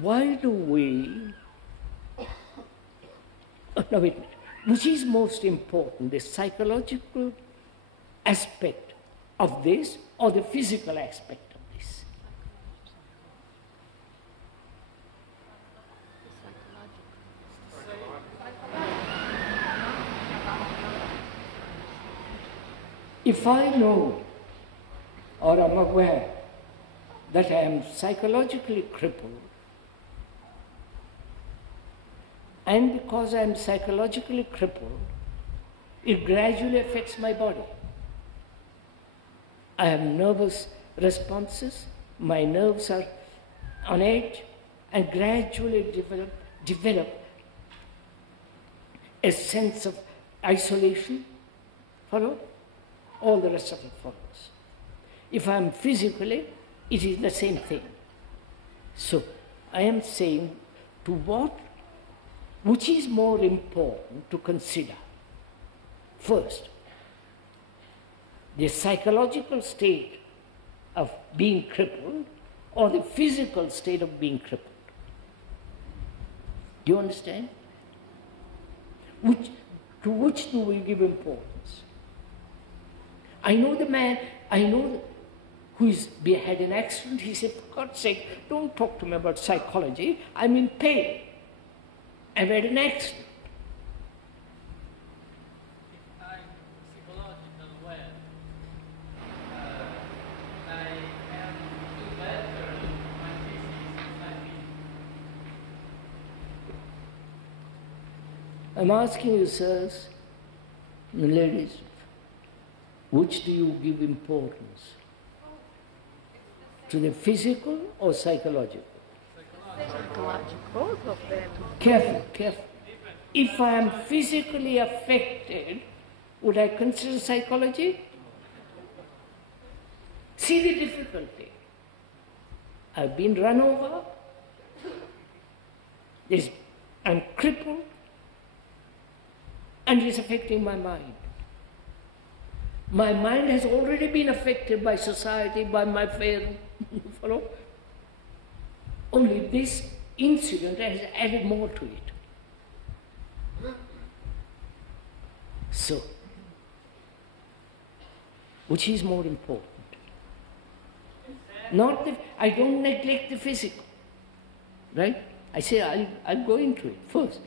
Why do we... no, wait a minute. Which is most important, the psychological aspect of this or the physical aspect of this? If I know or am aware that I am psychologically crippled, and because I am psychologically crippled, it gradually affects my body. I have nervous responses, my nerves are on edge, and gradually develop a sense of isolation. Follow? All the rest of it follows. If I am physically, it is the same thing. So, I am saying which is more important to consider? First, the psychological state of being crippled or the physical state of being crippled. Do you understand? To which do we give importance? I know the man, who had an accident. He said, for God's sake, don't talk to me about psychology. I'm in pain. I've had an accident. If I'm psychologically well, I am do better my physics and my being. I'm asking you, sirs and ladies, which do you give importance? To the physical or psychological? Psychological, both of them. Careful. If I am physically affected, would I consider psychology? See the difficulty. I've been run over, I'm crippled, and it's affecting my mind. My mind has already been affected by society, by my parents. You follow? Only this incident has added more to it. So, which is more important? I don't neglect the physical, right? I say I'll go into it first.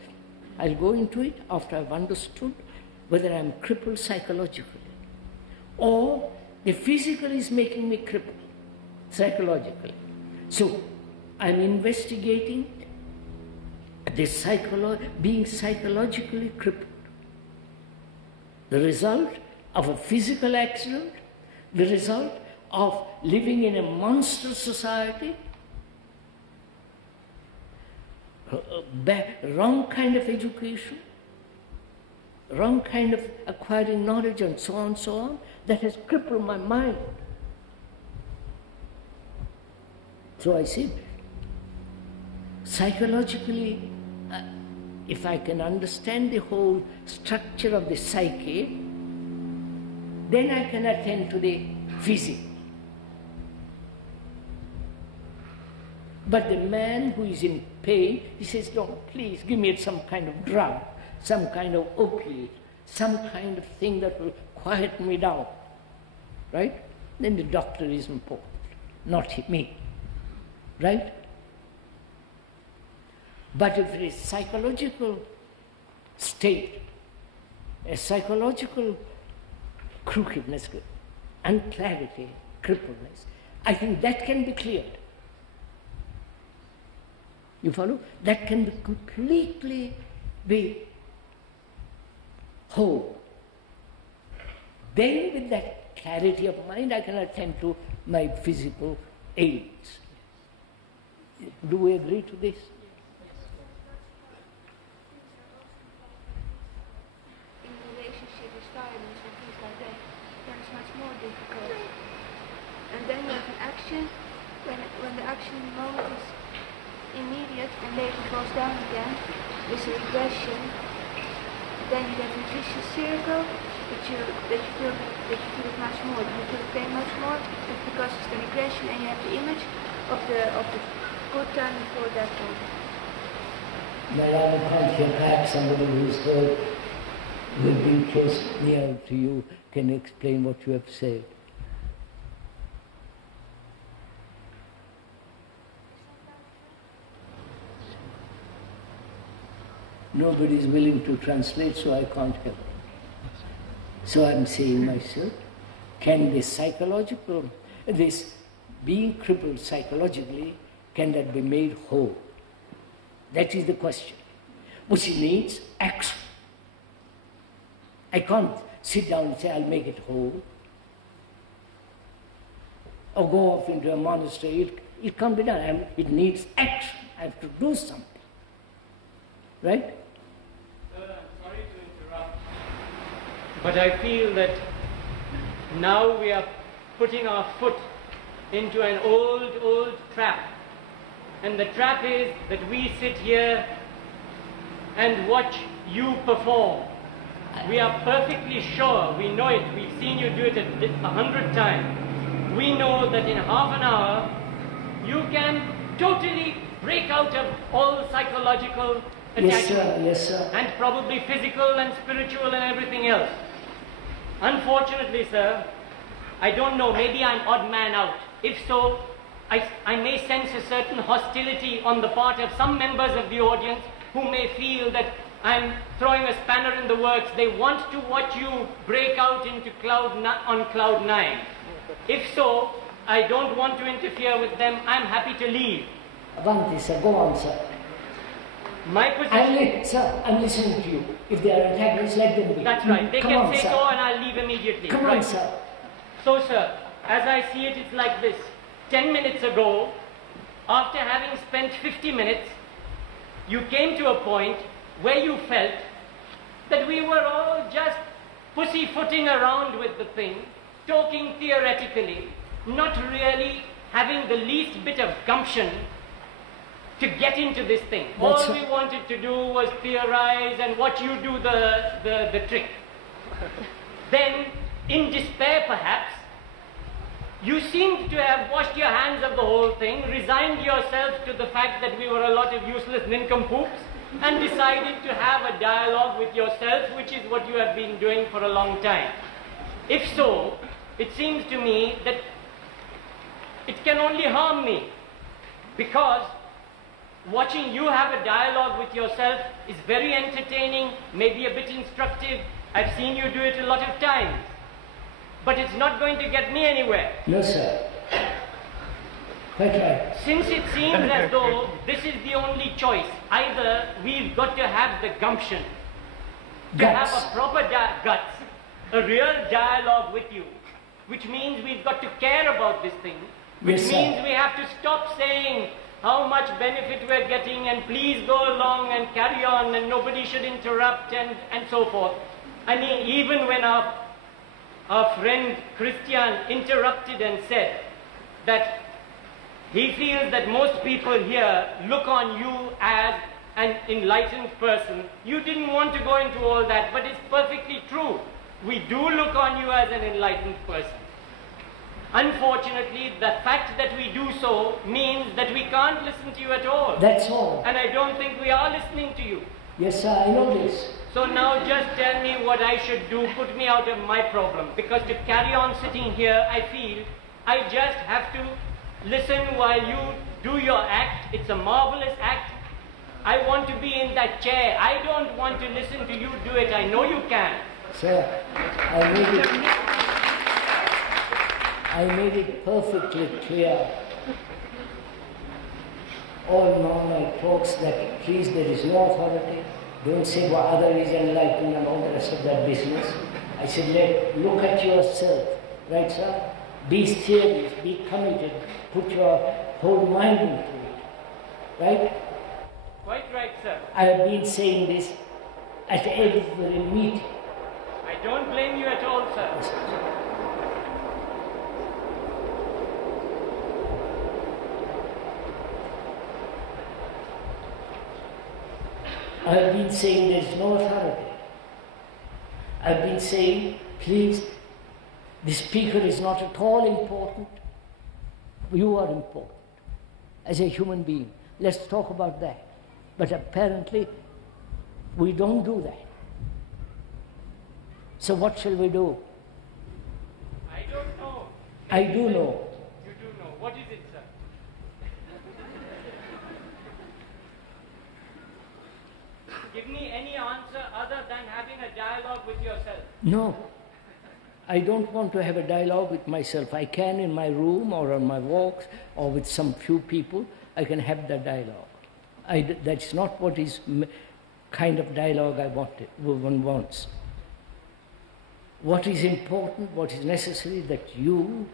I'll go into it after I've understood whether I'm crippled psychologically or the physical is making me crippled psychologically. So, I'm investigating being psychologically crippled. The result of a physical accident, the result of living in a monster society, wrong kind of education, wrong kind of acquiring knowledge and so on, that has crippled my mind. So I say, psychologically, if I can understand the whole structure of the psyche, then I can attend to the physical. But the man who is in pain, he says, no, please give me some kind of drug, some kind of opiate, some kind of thing that will quiet me down. Right? Then the doctor is important, not me. Right? But if it is psychological state, a psychological crookedness, unclarity, crippledness, I think that can be cleared. You follow? That can be completely be whole. Then with that clarity of mind, I can attend to my physical aids. Do we agree to this? In relationship with violence and things like that, then it's much more difficult. And then you have an action, when the action moment is immediate and later goes down again, with a regression, then you get a vicious circle that you feel it much more, you feel the pain much more, it's because it's the regression and you have the image of the good time before that one. Now I can't hear back somebody who's heard, who has been close near to you, can explain what you have said. Nobody is willing to translate, so I can't help. So I'm saying myself, can this psychological, this being crippled psychologically, can that be made whole? That is the question, which needs action. I can't sit down and say, I'll make it whole. Or go off into a monastery. It can't be done. It needs action. I have to do something. Right? Sorry to interrupt, but I feel that now we are putting our foot into an old trap. And the trap is that we sit here and watch you perform. We are perfectly sure, we know it, we've seen you do it 100 times. We know that in half an hour you can totally break out of all psychological attachment, yes, sir. And probably physical and spiritual and everything else. Unfortunately, sir, I don't know, maybe I'm odd man out. If so, I may sense a certain hostility on the part of some members of the audience who may feel that I'm throwing a spanner in the works. They want to watch you break out into on cloud 9. If so, I don't want to interfere with them. I'm happy to leave. Avanti, sir. Go on, sir. My position... Sir, I'm listening to you. If they are antagonists, let them be. That's right. They can say sir. so and I'll leave immediately. Come on, sir. So, sir, as I see it, it's like this. 10 minutes ago, after having spent 50 minutes, you came to a point where you felt that we were all just pussyfooting around with the thing, talking theoretically, not really having the least bit of gumption to get into this thing. All we wanted to do was theorize and watch you do the trick. Then, in despair perhaps, you seemed to have washed your hands of the whole thing, resigned yourself to the fact that we were a lot of useless nincompoops, and decided to have a dialogue with yourself, which is what you have been doing for a long time. If so, it seems to me that it can only harm me, because watching you have a dialogue with yourself is very entertaining, maybe a bit instructive. I've seen you do it a lot of times. But it's not going to get me anywhere. No, sir. Quite right. Since it seems as though this is the only choice, either we've got to have the gumption to have a proper guts, a real dialogue with you, which means we've got to care about this thing, which means we have to stop saying how much benefit we're getting and please go along and carry on and nobody should interrupt and so forth. I mean, even when our friend Christian interrupted and said that he feels that most people here look on you as an enlightened person. You didn't want to go into all that, but it's perfectly true. We do look on you as an enlightened person. Unfortunately, the fact that we do so means that we can't listen to you at all. That's all. And I don't think we are listening to you. Yes, sir, I know this. So now just tell me what I should do, put me out of my problem. Because to carry on sitting here, I feel I just have to listen while you do your act. It's a marvelous act. I want to be in that chair. I don't want to listen to you do it. I know you can. Sir, I made it perfectly clear. All normal talks that please there is no authority. Don't say what other is enlightened and all the rest of that business. I said, look at yourself. Right, sir? Be serious, be committed, put your whole mind into it. Right? Quite right, sir. I have been saying this at every meeting. I don't blame you at all, sir. I have been saying there is no authority. I have been saying, please, the speaker is not at all important. You are important as a human being. Let's talk about that. But apparently, we don't do that. So what shall we do? I don't know. I do know. You do know. What is it, sir? Give me any answer other than having a dialogue with yourself. No. I don't want to have a dialogue with myself. I can in my room or on my walks or with some few people, I can have that dialogue. That's not what is kind of dialogue one wants. What is important, what is necessary, that you,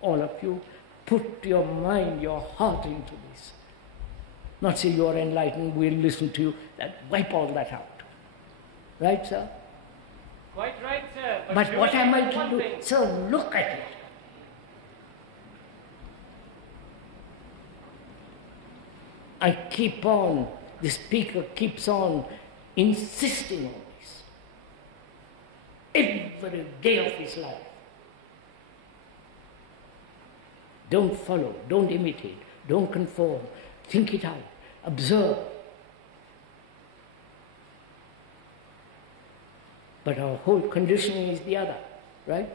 all of you, put your mind, your heart into this. Not say you are enlightened, we'll listen to you, wipe all that out. Right, sir? Quite right, sir. But what am I to do? So look at it. I keep on, the speaker keeps on insisting on this. Every day of his life. Don't follow, don't imitate, don't conform. Think it out, observe. But our whole conditioning is the other, right?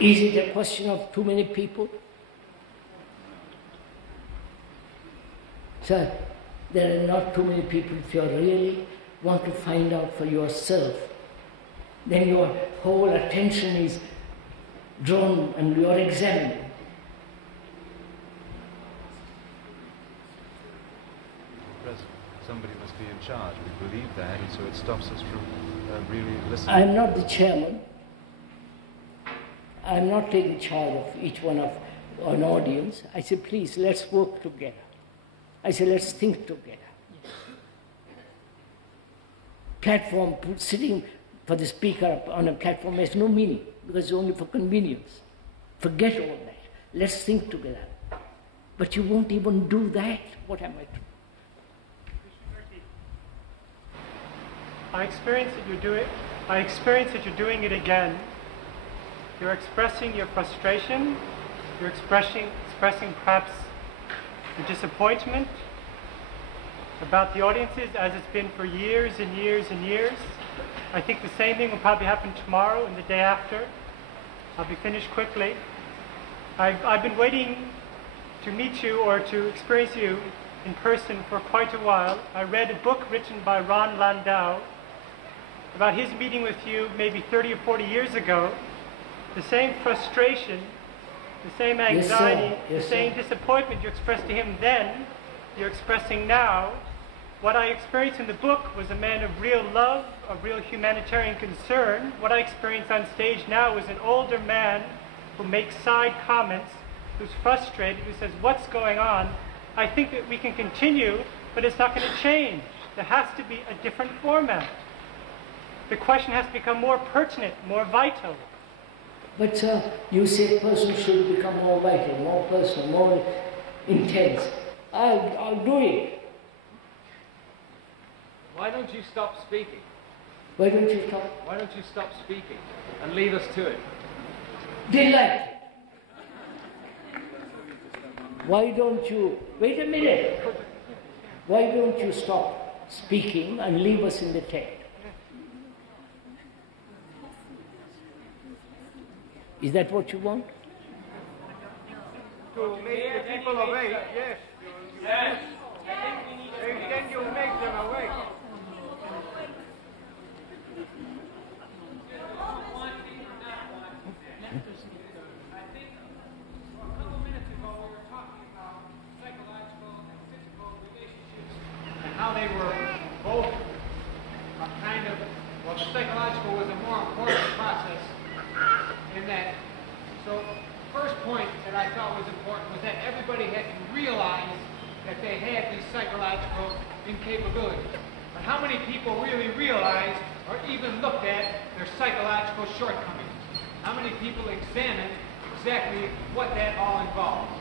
Is it a question of too many people? Sir, there are not too many people. If you really want to find out for yourself, then your whole attention is drawn and you are examining. President, somebody must be in charge. We believe that, and so it stops us from really listening. I'm not the chairman. I'm not taking charge of each one of an audience. I say, please, let's work together. I say, let's think together. Platform, sitting for the speaker on a platform has no meaning because it's only for convenience. Forget all that. Let's think together. But you won't even do that. What am I to do? I experience that you do it. I experience that you're doing it again. You're expressing your frustration. You're expressing perhaps your disappointment about the audiences as it's been for years and years and years. I think the same thing will probably happen tomorrow and the day after. I'll be finished quickly. I've been waiting to meet you or to experience you in person for quite a while. I read a book written by Ron Landau about his meeting with you maybe 30 or 40 years ago. The same frustration, the same anxiety, the same disappointment you expressed to him then, you're expressing now. What I experienced in the book was a man of real love, of real humanitarian concern. What I experience on stage now is an older man who makes side comments, who's frustrated, who says, what's going on? I think that we can continue, but it's not going to change. There has to be a different format. The question has to become more pertinent, more vital. But sir, you say person should become more vital, more personal, more intense. I'll do it. Why don't you stop speaking? Why don't you stop? Why don't you stop speaking and leave us to it? Delighted. Why don't you, wait a minute. Why don't you stop speaking and leave us in the tent? Is that what you want? To make the people awake, yes. Yes. Then you make them awake. I think a couple minutes ago we were talking about psychological I thought was important was that everybody had to realize that they had these psychological incapabilities. But how many people really realize or even looked at their psychological shortcomings? How many people examine exactly what that all involves?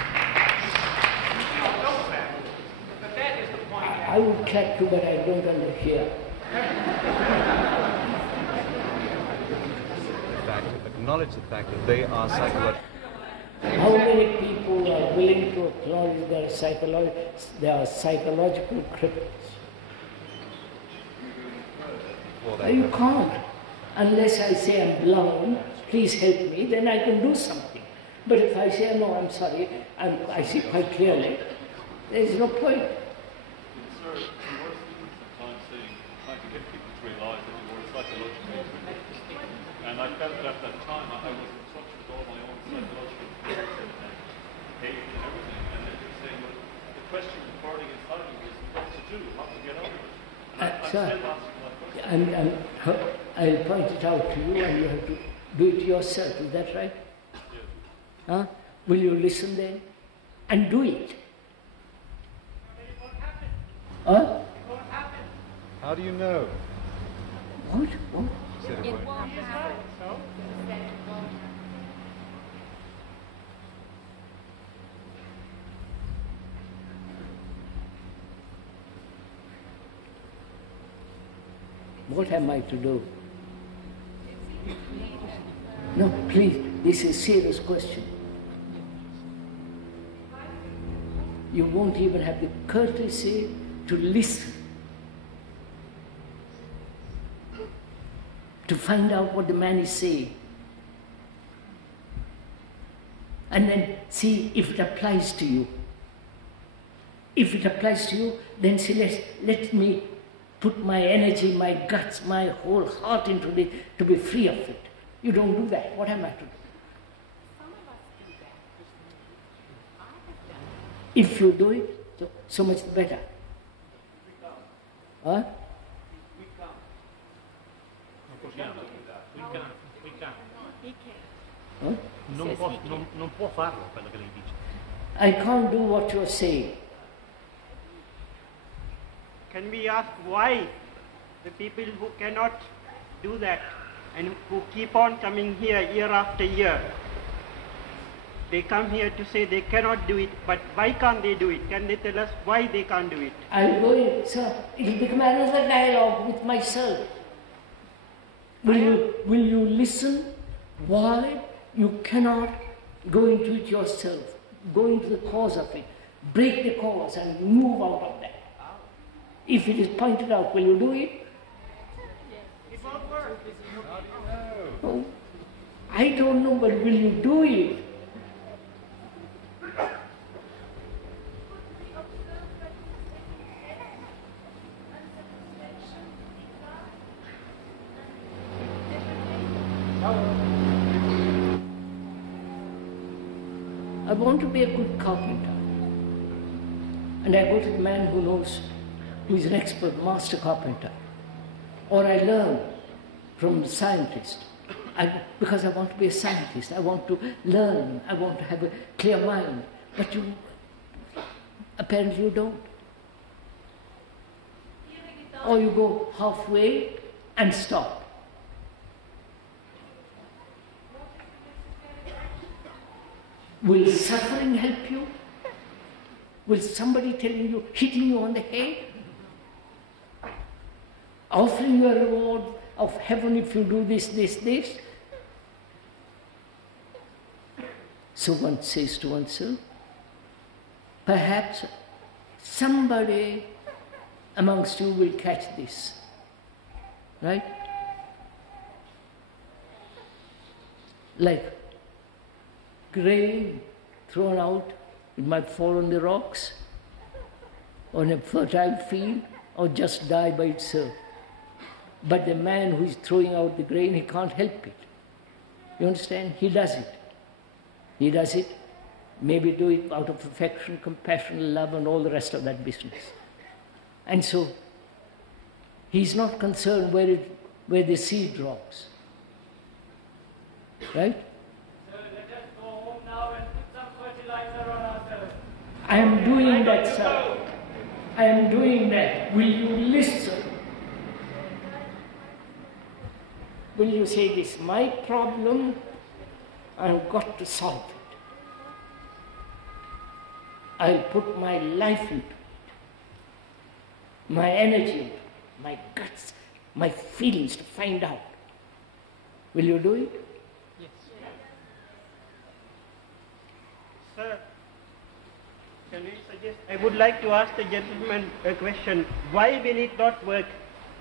You don't know that, but that is the point. I will clap too, but I don't understand. Acknowledge the fact that they are psychological. How many people are willing to acknowledge they are psychological cripples? You can't. Unless I say I'm blind, please help me, then I can do something. But if I say, no, I'm sorry, I see quite clearly, there is no point. Sir, you were sometimes saying, trying to get people to realise that you were psychologically crippled. And I felt that at that time I was in touch with all my own psychological fears and hate and everything. And then you're saying, well, the question burning inside me was what to do, how to get over it. And I'm still asking that question. I'll point it out to you and you have to do it yourself. Is that right? Yes. Huh? Will you listen then? And do it. Huh? How do you know? What? It won't happen. What am I to do? No, please, this is a serious question. You won't even have the courtesy to listen, to find out what the man is saying, and then see if it applies to you. If it applies to you, then say, let me put my energy, my guts, my whole heart into it to be free of it. You don't do that. What am I to do? If you do it, so much the better. Huh? Huh? Non può farlo quello che lei dice. I can't do what you're saying. Can we ask why the people who cannot do that and who keep on coming here year after year, they come here to say they cannot do it, but why can't they do it? Can they tell us why they can't do it? I'll go in, sir. It'll become another dialogue with myself. Will you listen why you cannot go into it yourself? Go into the cause of it. Break the cause and move out of that. If it is pointed out, will you do it? It won't work. Oh, I don't know, but will you do it? I want to be a good carpenter. And I go to the man who knows, who is an expert master carpenter. Or I learn from the scientist. Because I want to be a scientist. I want to learn. I want to have a clear mind. But apparently you don't. Or you go halfway and stop. Will suffering help you? Will somebody telling you, hitting you on the head? Offering you a reward of heaven if you do this, this, this? So one says to oneself, perhaps somebody amongst you will catch this. Right? Like grain thrown out, it might fall on the rocks, on a fertile field, or just die by itself. But the man who is throwing out the grain, he can't help it. You understand? He does it. He does it, maybe do it out of affection, compassion, love, and all the rest of that business. And so, he's not concerned where the seed drops. Right? So let us go home now and I am doing that, sir. I am doing that. Will you listen? Will you say, this is my problem, I've got to solve it. I'll put my life into it, my energy into it, my guts, my feelings to find out. Will you do it? Yes. Sir, can we suggest, I would like to ask the gentleman a question. Why will it not work?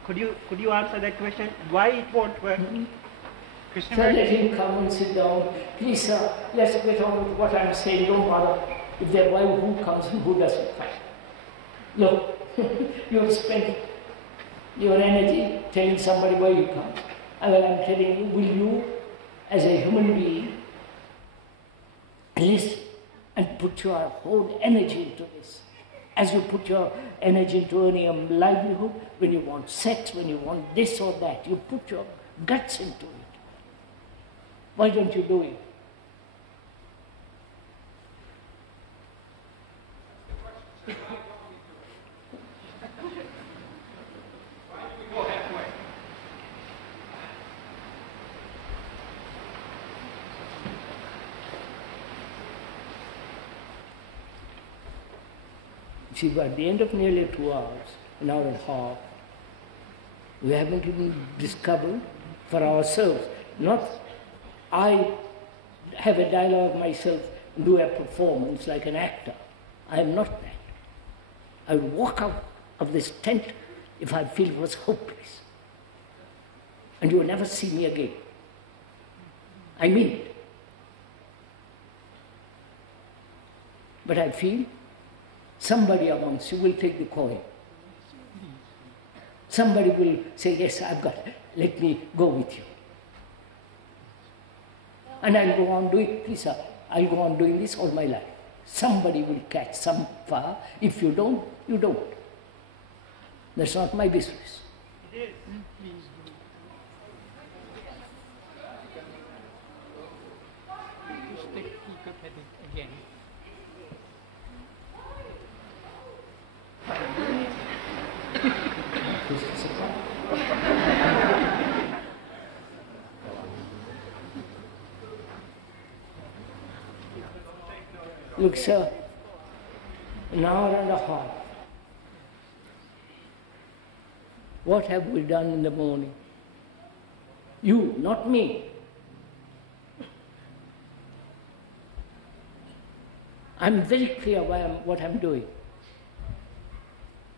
Could you answer that question? Why it won't work? So let him come and sit down. Please, sir, let's get on with what I'm saying. Don't bother if there who comes and who doesn't come. Look, you've spent your energy telling somebody why you come. And well, I'm telling you, will you, as a human being, listen and put your whole energy into this? As you put your energy into earning a livelihood, when you want sex, when you want this or that, you put your guts into it. Why don't you do it? See, by the end of nearly 2 hours, an hour and a half, we haven't even discovered for ourselves. Not I have a dialogue myself and do a performance like an actor. I am not that. I would walk out of this tent if I feel it was hopeless. And you will never see me again. I mean it. But I feel somebody amongst you will take the coin. Somebody will say, yes, I've got it. Let me go with you. And I'll go on doing this. I'll go on doing this all my life. Somebody will catch some far. If you don't, you don't. That's not my business. It is. Just take a peek up at it again. Look, sir, an hour and a half. What have we done in the morning? You, not me. I'm very clear what I'm doing.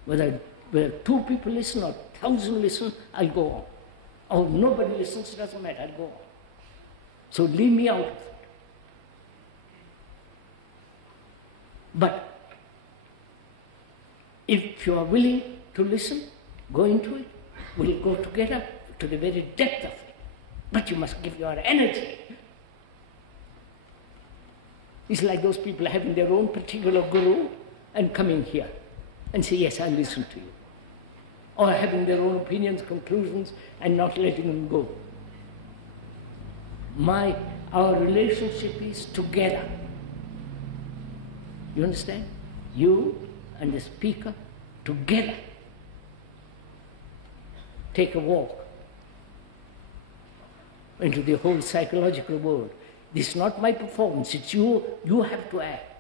Whether 2 people listen or 1,000 listen, I'll go on. Or nobody listens, it doesn't matter, I'll go on. So leave me out of it. But if you are willing to listen, go into it. We'll go together to the very depth of it. But you must give your energy. It's like those people having their own particular guru and coming here and say, yes, I'll listen to you. Or having their own opinions, conclusions, and not letting them go. Our relationship is together. You understand? You and the speaker together. Take a walk into the whole psychological world. This is not my performance, it's you. You have to act.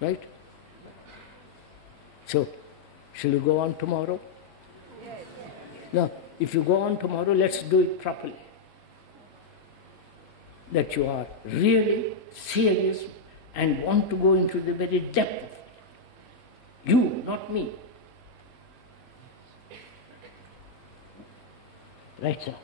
Right? So, shall we go on tomorrow? No, if you go on tomorrow, let's do it properly. That you are really serious and want to go into the very depth of it. You, not me. Right, sir?